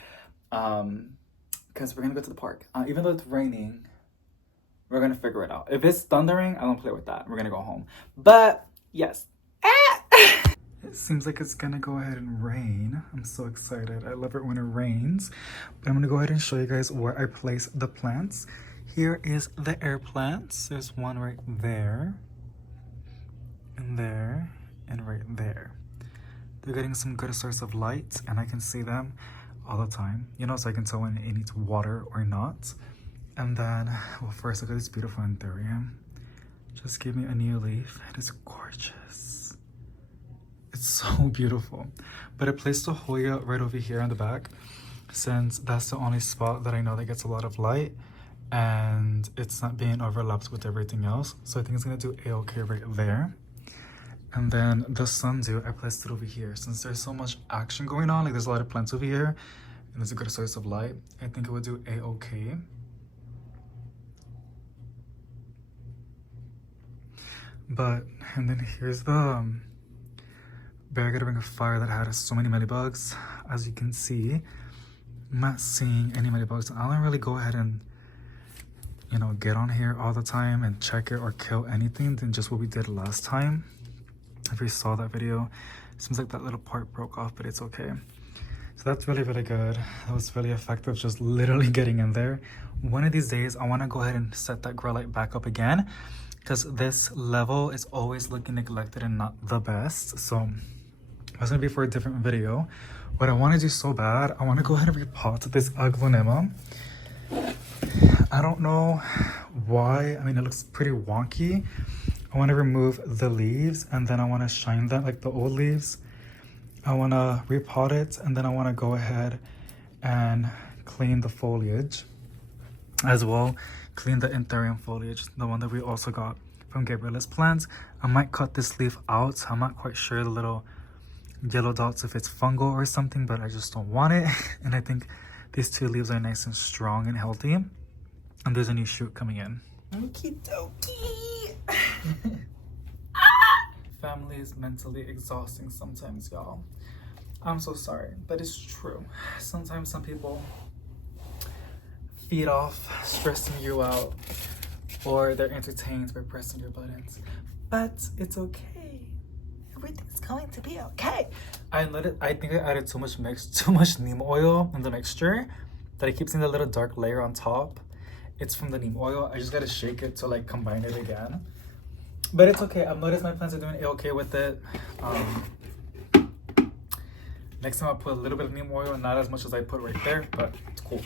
Because we're gonna go to the park. Even though it's raining, we're gonna figure it out. If it's thundering, I don't play with that. We're gonna go home. But yes. It seems like it's gonna go ahead and rain. I'm so excited. I love it when it rains. But I'm gonna go ahead and show you guys where I place the plants. Here is the air plants. There's one right there, and there, and right there. They're getting some good source of light, and I can see them all the time, you know, so I can tell when it needs water or not. And then, well, first look at this beautiful anthurium. Just gave me a new leaf. It is gorgeous. It's so beautiful. But I placed the Hoya right over here on the back, since that's the only spot that I know that gets a lot of light and it's not being overlapped with everything else. So I think it's gonna do a-okay right there. And then the sundew, I placed it over here. Since there's so much action going on, like there's a lot of plants over here, and there's a good source of light, I think it would do a-okay. And then here's the variegated ring of fire that had so many mealybugs. As you can see, I'm not seeing any mealybugs. I don't really go ahead and, you know, get on here all the time and check it or kill anything than just what we did last time. If you saw that video, it seems like that little part broke off, but it's okay. So that's really, really good. That was really effective, just literally getting in there. One of these days, I want to go ahead and set that grow light back up again, because this level is always looking neglected and not the best. So that's going to be for a different video. What I want to do so bad, I want to go ahead and repot this aglaonema. I don't know why. I mean, it looks pretty wonky. I want to remove the leaves, and then I want to shine them like the old leaves. I want to repot it, and then I want to go ahead and clean the foliage as well. Clean the anthurium foliage, the one that we also got from Gabriella's Plants. I might cut this leaf out. I'm not quite sure the little yellow dots if it's fungal or something, but I just don't want it. And I think these 2 leaves are nice and strong and healthy. And there's a new shoot coming in. Okie dokie. family is mentally exhausting sometimes, y'all. I'm so sorry, but it's true. Sometimes some people feed off stressing you out, or they're entertained by pressing your buttons. But it's okay. Everything's going to be okay. I think I added too much neem oil in the mixture, that I keep seeing the little dark layer on top. It's from the neem oil. I just gotta shake it to like combine it again. But it's okay. I've noticed my plants are doing okay with it. Next time I'll put a little bit of neem oil, not as much as I put right there, but it's cool.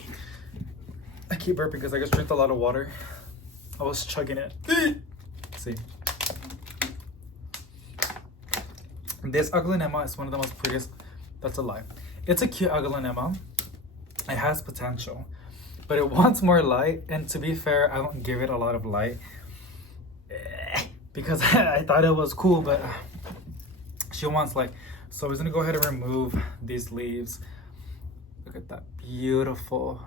I keep burping because I just drank a lot of water. I was chugging it. See. This aglaonema is one of the most prettiest. That's a lie. It's a cute aglaonema. It has potential, but it wants more light. And to be fair, I don't give it a lot of light because I thought it was cool, but she wants light. So we're gonna go ahead and remove these leaves. Look at that, beautiful.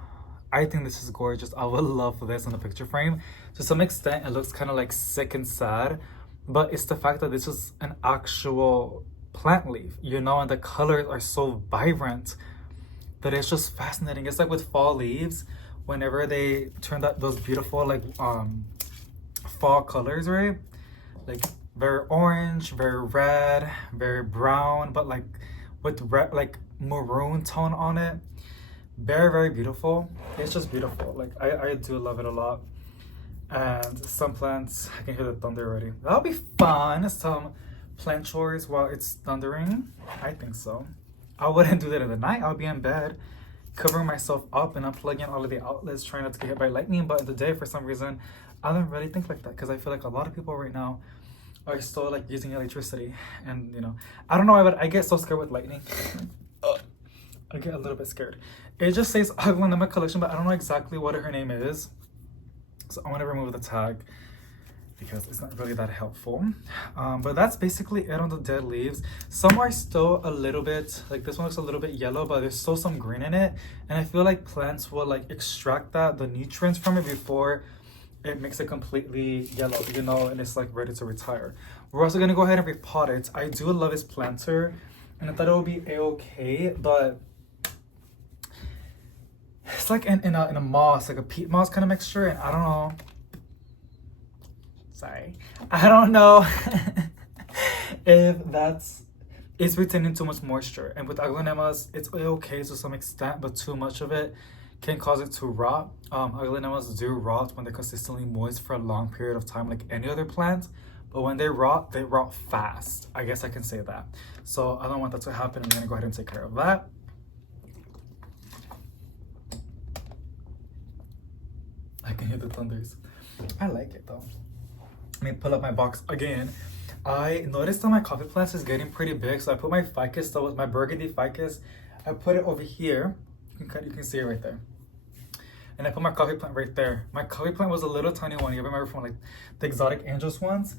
I think this is gorgeous. I would love this in the picture frame. To some extent, it looks kind of like sick and sad, but it's the fact that this is an actual plant leaf, you know, and the colors are so vibrant that it's just fascinating. It's like with fall leaves, whenever they turn those beautiful like fall colors, right? Like very orange, very red, very brown, but like with red, like maroon tone on it. Very, very beautiful. It's just beautiful. Like I do love it a lot. And some plants, I can hear the thunder already. That'll be fun. Some plant chores while it's thundering. I think so. I wouldn't do that in the night. I'll be in bed, covering myself up and unplugging all of the outlets, trying not to get hit by lightning. But in the day, for some reason, I don't really think like that, because I feel like a lot of people right now are still like using electricity. And you know, I don't know why, but I get so scared with lightning. I get a little bit scared. It just says aglaonema collection, but I don't know exactly what her name is. So I want to remove the tag because it's not really that helpful. But that's basically it on the dead leaves. Some are still a little bit, like this one looks a little bit yellow, but there's still some green in it. And I feel like plants will like extract the nutrients from it before it makes it completely yellow, you know, and it's like ready to retire. We're also gonna go ahead and repot it. I do love this planter, and I thought it would be a-okay, but it's like in a moss, like a peat moss kind of mixture, and I don't know. Sorry. I don't know if it's retaining too much moisture. And with aglaonemas, it's okay to some extent, but too much of it can cause it to rot. Aglaonemas do rot when they're consistently moist for a long period of time, like any other plant. But when they rot fast. I guess I can say that. So I don't want that to happen. I'm gonna go ahead and take care of that. I can hear the thunders. I like it though. Let me pull up my box again. I noticed that my coffee plant is getting pretty big, so I put my ficus, so with my burgundy ficus, I put it over here. You can see it right there. And I put my coffee plant right there. My coffee plant was a little tiny one. You remember from like the exotic angels ones?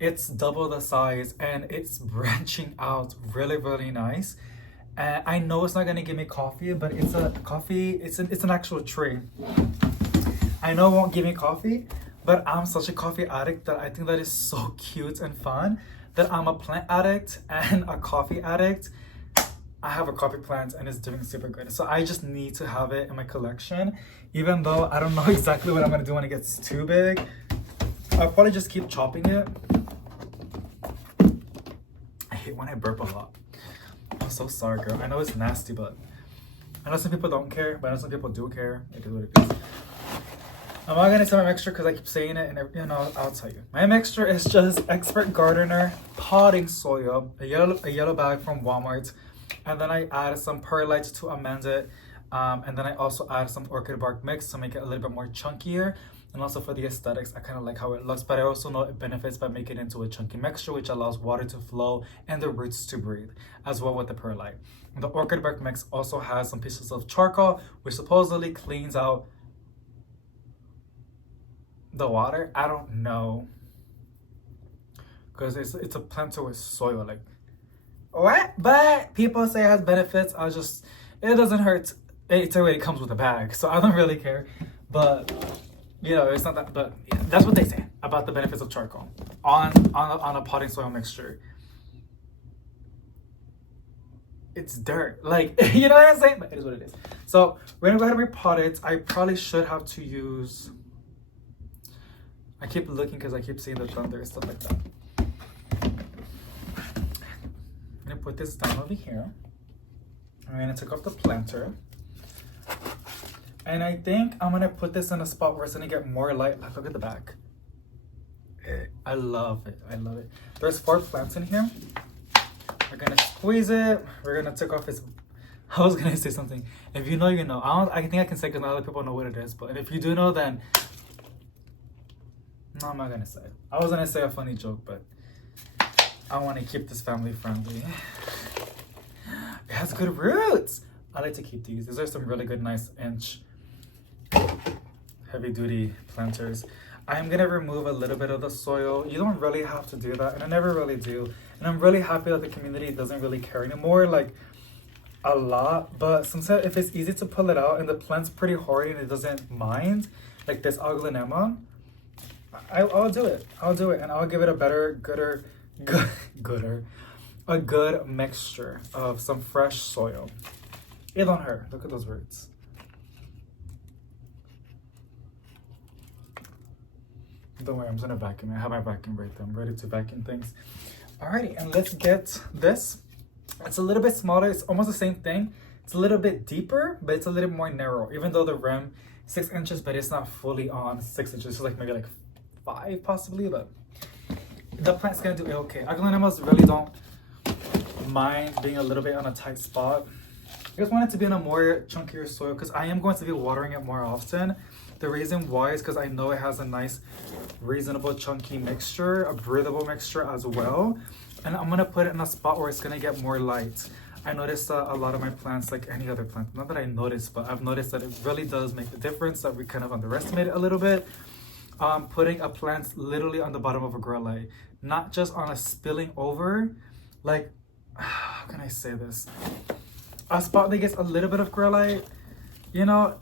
It's double the size and it's branching out really, really nice. And I know it's not gonna give me coffee, but it's an actual tree. I know it won't give me coffee, but I'm such a coffee addict that I think that is so cute and fun that I'm a plant addict and a coffee addict. I have a coffee plant and it's doing super good. So I just need to have it in my collection, even though I don't know exactly what I'm gonna do when it gets too big. I'll probably just keep chopping it. I hate when I burp a lot. I'm so sorry, girl. I know it's nasty, but I know some people don't care, but I know some people do care. It is what it is. I'm not gonna say my mixture because I keep saying it, and you know, I'll tell you. My mixture is just Expert Gardener potting soil, a yellow bag from Walmart, and then I add some perlite to amend it, and then I also add some orchid bark mix to make it a little bit more chunkier, and also for the aesthetics, I kind of like how it looks, but I also know it benefits by making it into a chunky mixture, which allows water to flow and the roots to breathe, as well with the perlite. And the orchid bark mix also has some pieces of charcoal, which supposedly cleans out the water. I don't know, because it's a planter with soil, like what? But people say it has benefits. It doesn't hurt. It already comes with a bag, so I don't really care. But you know, it's not that. But yeah, that's what they say. about the benefits of charcoal on a potting soil mixture. It's dirt, like, you know what I'm saying? But it is what it is. So we're gonna go ahead and repot it. I probably should have to use, I keep looking because I keep seeing the thunder and stuff like that. I'm gonna put this down over here. I'm gonna take off the planter. And I think I'm gonna put this in a spot where it's gonna get more light. Like, look at the back. I love it, I love it. There's 4 plants in here. We're gonna squeeze it. We're gonna take off its, I was gonna say something. If you know, you know. I think I can say because not other people know what it is. But if you do know, then no, I'm not gonna say it. I was gonna say a funny joke, but I want to keep this family friendly. It has good roots. I like to keep these. These are some really good, nice inch, heavy duty planters. I'm gonna remove a little bit of the soil. You don't really have to do that, and I never really do. And I'm really happy that the community doesn't really care anymore, like a lot. But sometimes if it's easy to pull it out and the plant's pretty hardy and it doesn't mind, like this aglaonema, I'll do it. I'll do it, and I'll give it a better, a good mixture of some fresh soil. It don't hurt. Look at those roots. Don't worry, I'm just gonna vacuum. I have my vacuum right there. I'm ready to vacuum things. Alrighty, and let's get this. It's a little bit smaller. It's almost the same thing. It's a little bit deeper, but it's a little more narrow. Even though the rim 6 inches, but it's not fully on 6 inches. It's like maybe like 5 possibly, but the plant's gonna do okay. Aglaonemas really don't mind being a little bit on a tight spot. I just want it to be in a more chunkier soil because I am going to be watering it more often. The reason why is because I know it has a nice, reasonable, chunky mixture, a breathable mixture as well. And I'm going to put it in a spot where it's going to get more light. I noticed a lot of my plants, like any other plant, not that I noticed, but I've noticed that it really does make a difference, that we kind of underestimate it a little bit. Putting a plant literally on the bottom of a grow light, not just on a spilling over, like, how can I say this? A spot that gets a little bit of grow light, you know,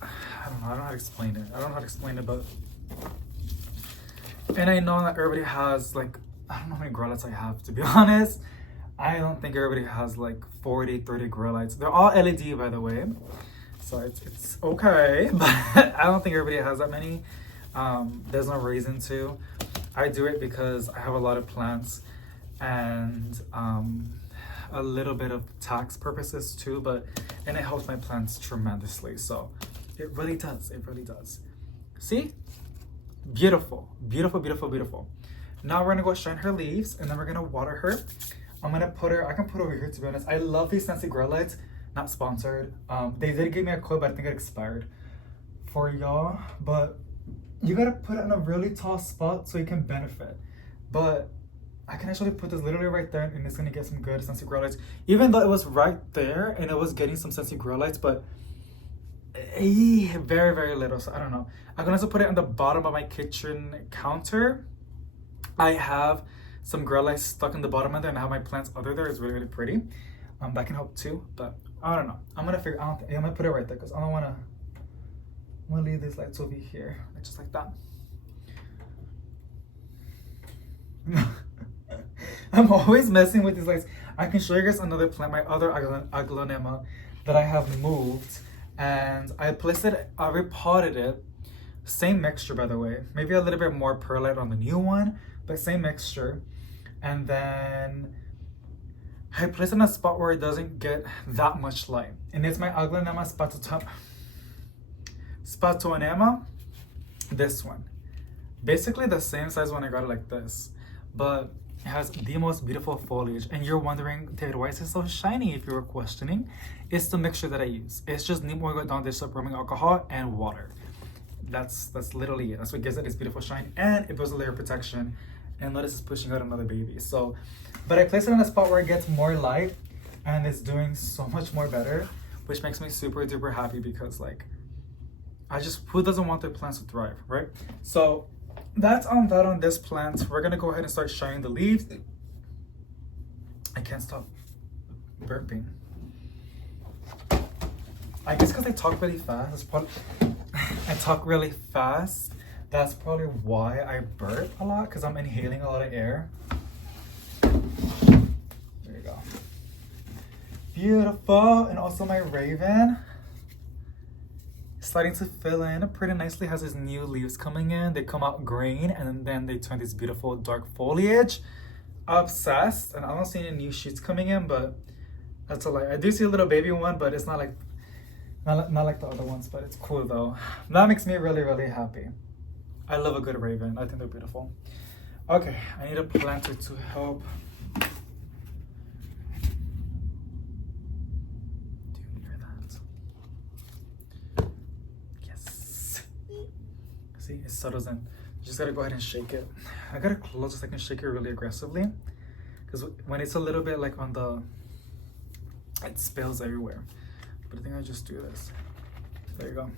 I don't know how to explain it. I don't know how to explain it, but... And I know that everybody has, like, I don't know how many grow lights I have, to be honest. I don't think everybody has, like, 40, 30 grow lights. They're all LED, by the way. So it's okay, but I don't think everybody has that many. There's no reason to. I do it because I have a lot of plants and a little bit of tax purposes too, and it helps my plants tremendously. So it really does. It really does. See? Beautiful. Beautiful, beautiful, beautiful. Now we're gonna go shine her leaves and then we're gonna water her. I'm gonna put her, I can put her over here to be honest. I love these Scentsy grow lights. Not sponsored. They did give me a quote, but I think it expired for y'all. But you gotta put it in a really tall spot so you can benefit. But I can actually put this literally right there and it's gonna get some good Scentsy grow lights. Even though it was right there and it was getting some Scentsy grow lights, but very, very little, so I don't know. I can also put it on the bottom of my kitchen counter. I have some grow lights stuck in the bottom of there and I have my plants under there. It's really, really pretty. That can help too, but I don't know. I'm gonna figure out. I'm gonna put it right there because I don't wanna. I'm gonna leave these lights over here, just like that. I'm always messing with these lights. I can show you guys another plant, my other aglaonema that I have moved, and I placed it. I repotted it. Same mixture, by the way. Maybe a little bit more perlite on the new one, but same mixture. And then I place it in a spot where it doesn't get that much light. And it's my aglaonema spatoonema, this one. Basically the same size when I got it like this, but it has the most beautiful foliage. And you're wondering, David, why is it so shiny? If you were questioning, it's the mixture that I use. It's just neem oil down dish soap, rubbing alcohol, and water. That's literally it. That's what gives it its beautiful shine, and it builds a layer of protection. And notice it's pushing out another baby. So, but I place it in a spot where it gets more light and it's doing so much more better, which makes me super duper happy because like, who doesn't want their plants to thrive, right? So that's on that on this plant. We're gonna go ahead and start shining the leaves. I can't stop burping. I guess because I talk really fast, it's probably, I talk really fast. That's probably why I burp a lot, because I'm inhaling a lot of air. There you go. Beautiful. And also my raven, starting to fill in pretty nicely, has his new leaves coming in. They come out green and then they turn this beautiful dark foliage. Obsessed. And I don't see any new shoots coming in, but that's a lie. I do see a little baby one, but it's not like the other ones, but it's cool though. That makes me really, really happy. I love a good raven. I think they're beautiful. Okay, I need a planter to help. Do you hear that? Yes. See, it settles in. You just gotta go ahead and shake it. I gotta close so I can shake it really aggressively, because when it's a little bit like on the, it spills everywhere. But I think I just do this. There you go.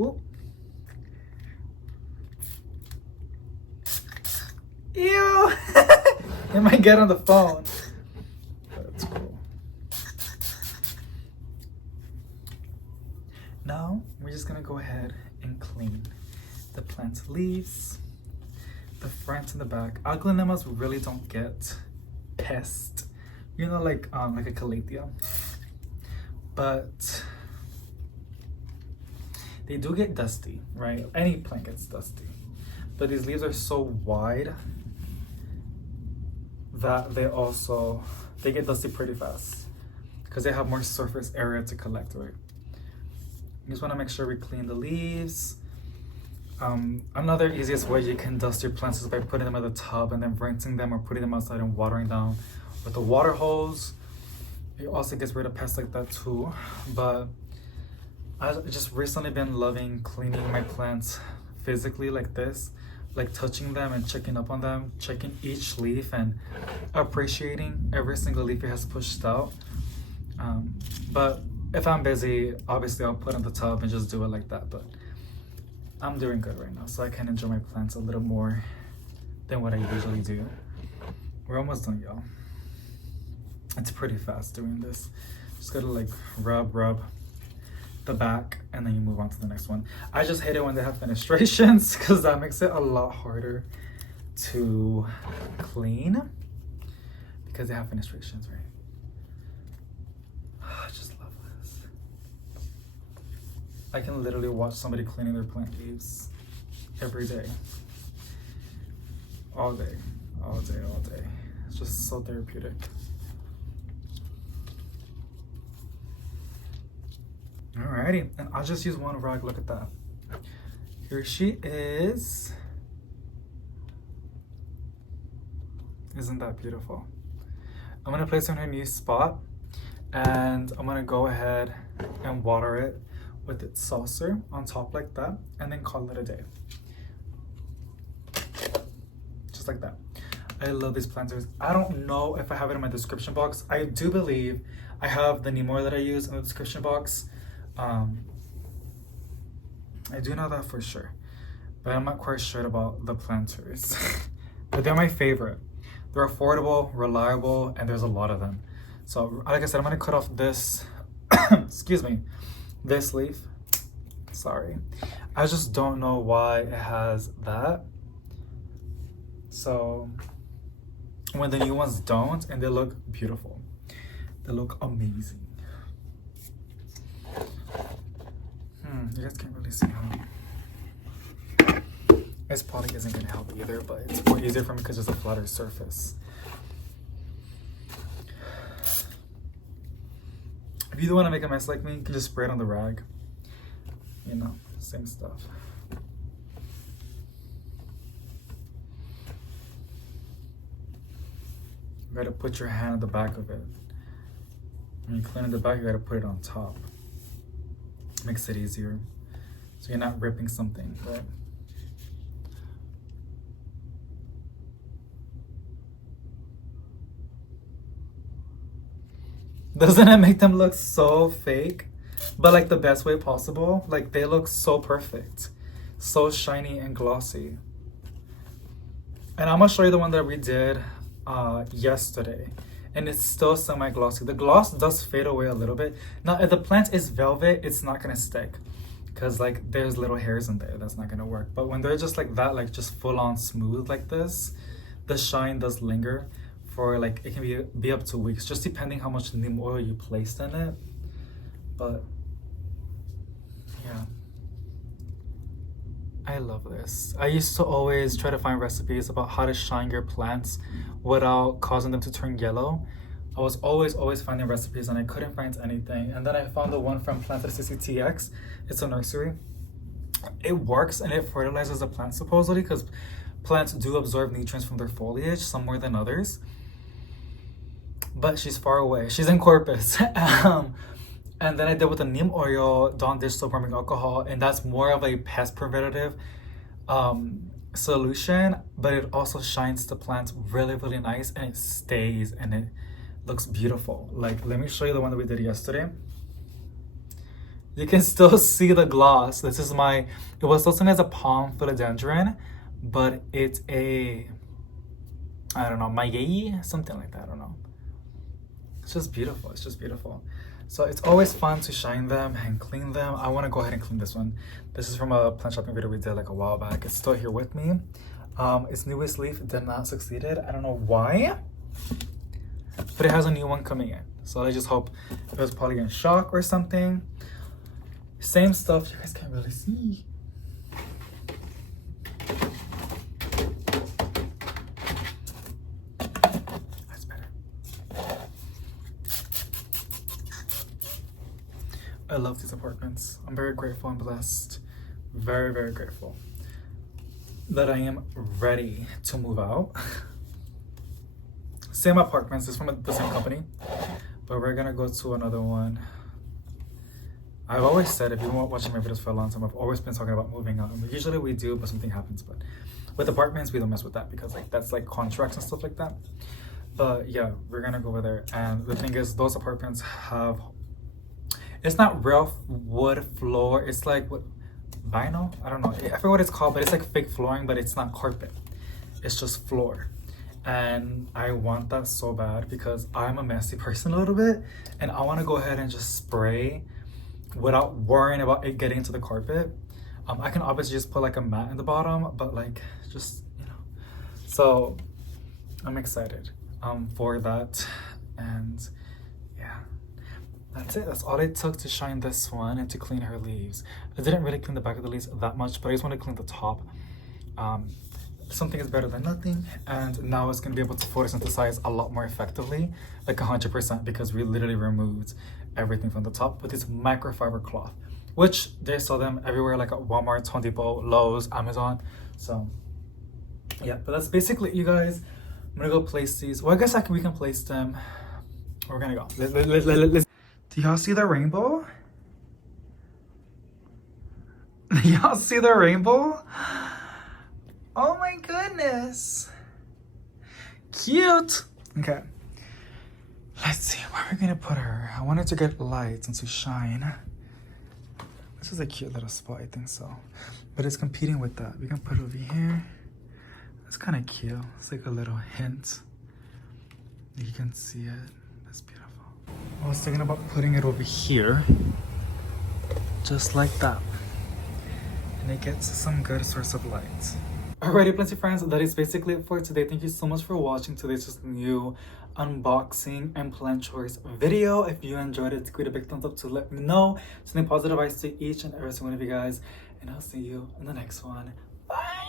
Ooh. Ew! It might get on the phone. That's cool. Now, we're just gonna go ahead and clean the plant leaves, the front and the back. Aglaonemas really don't get pest. You know, like a calathea. But they do get dusty, right? Any plant gets dusty. But these leaves are so wide that they get dusty pretty fast because they have more surface area to collect, right? You just want to make sure we clean the leaves. Another easiest way you can dust your plants is by putting them in the tub and then rinsing them, or putting them outside and watering down with a water hose. It also gets rid of pests like that too. But I've just recently been loving cleaning my plants physically like this, like touching them and checking up on them, checking each leaf and appreciating every single leaf it has pushed out. But if I'm busy, obviously I'll put in the tub and just do it like that. But I'm doing good right now, so I can enjoy my plants a little more than what I usually do. We're almost done, y'all. It's pretty fast doing this. Just gotta like rub the back, and then you move on to the next one. I just hate it when they have fenestrations, because that makes it a lot harder to clean, because they have fenestrations, right? I just love this. I can literally watch somebody cleaning their plant leaves every day. All day, all day, all day. It's just so therapeutic. Alrighty, and I'll just use one rag. Look at that. Here she is. Isn't that beautiful? I'm gonna place her in her new spot, and I'm gonna go ahead and water it with its saucer on top like that, and then call it a day. Just like that. I love these planters. I don't know if I have it in my description box. I do believe I have the neem oil that I use in the description box. I do know that for sure, but I'm not quite sure about the planters. But they're my favorite. They're affordable, reliable, and there's a lot of them. So like I said, I'm gonna cut off this, excuse me, this leaf. Sorry. I just don't know why it has that. So when the new ones don't, and they look beautiful. They look amazing. You guys can't really see how. This probably isn't gonna help either, but it's more easier for me because there's a flatter surface. If you don't want to make a mess like me, you can just spray it on the rag. You know, same stuff. You gotta put your hand at the back of it. When you clean the back, you gotta put it on top. Makes it easier, so you're not ripping something, right? Doesn't it make them look so fake, but like the best way possible? Like they look so perfect, so shiny and glossy. And I'm gonna show you the one that we did yesterday, and it's still semi-glossy. The gloss does fade away a little bit. Now, if the plant is velvet, it's not gonna stick, because like there's little hairs in there, that's not gonna work. But when they're just like that, like just full on smooth like this, the shine does linger for like, it can be up to weeks, just depending how much neem oil you placed in it. But yeah, I love this. I used to always try to find recipes about how to shine your plants without causing them to turn yellow. I was always finding recipes and I couldn't find anything. And then I found the one from Plant 360TX. It's a nursery. It works and it fertilizes the plant supposedly, because plants do absorb nutrients from their foliage, some more than others. But she's far away. She's in Corpus. And then I did with the neem oil, Dawn dish soap warming alcohol, and that's more of a pest preventative solution, but it also shines the plants really nice, and it stays and it looks beautiful. Like, let me show you the one that we did yesterday. You can still see the gloss. This is it was also known as a palm philodendron, but it's a, I don't know, Mayei, something like that, I don't know. It's just beautiful, it's just beautiful. So it's always fun to shine them and clean them. I want to go ahead and clean this one. This is from a plant shopping video we did like a while back. It's still here with me. Its newest leaf did not succeeded. I don't know why, but it has a new one coming in. So I just hope it was probably in shock or something. Same stuff, you guys can't really see. That's better. I love these apartments. I'm very grateful and blessed. Very grateful that I am ready to move out. Same apartments, it's from the same company, but we're gonna go to another one. I've always said, if you've been watching my videos for a long time, I've always been talking about moving out. And usually we do, but something happens. But with apartments, we don't mess with that because like that's like contracts and stuff like that. But yeah, we're gonna go over there. And the thing is, those apartments have, it's not real wood floor. It's like what, vinyl? I don't know. I forget what it's called, but it's like fake flooring, but it's not carpet. It's just floor. And I want that so bad because I'm a messy person a little bit, and I want to go ahead and just spray without worrying about it getting into the carpet. I can obviously just put like a mat in the bottom, but like just, you know. So I'm excited for that. And yeah, that's it. That's all it took to shine this one and to clean her leaves. I didn't really clean the back of the leaves that much, but I just want to clean the top. Something is better than nothing, and now it's going to be able to photosynthesize a lot more effectively, like 100%, because we literally removed everything from the top with this microfiber cloth, which they sell them everywhere, like at Walmart, Home Depot, Lowe's, Amazon. So yeah, but that's basically it, you guys. I'm gonna go place these. Well, I guess we can place them. We're gonna go. Let's. Do y'all see the rainbow? Y'all see the rainbow? Oh my goodness. Cute. Okay. Let's see where we're gonna put her. I wanted to get light and to shine. This is a cute little spot, I think so. But it's competing with that. We can put it over here. That's kind of cute. It's like a little hint. You can see it. That's beautiful. I was thinking about putting it over here. Just like that. And it gets some good source of light. Alrighty, plenty friends, that is basically it for today. Thank you so much for watching today's just new unboxing and plant choice video. If you enjoyed it, give it a big thumbs up to let me know. Sending positive vibes to each and every single one of you guys, and I'll see you in the next one. Bye.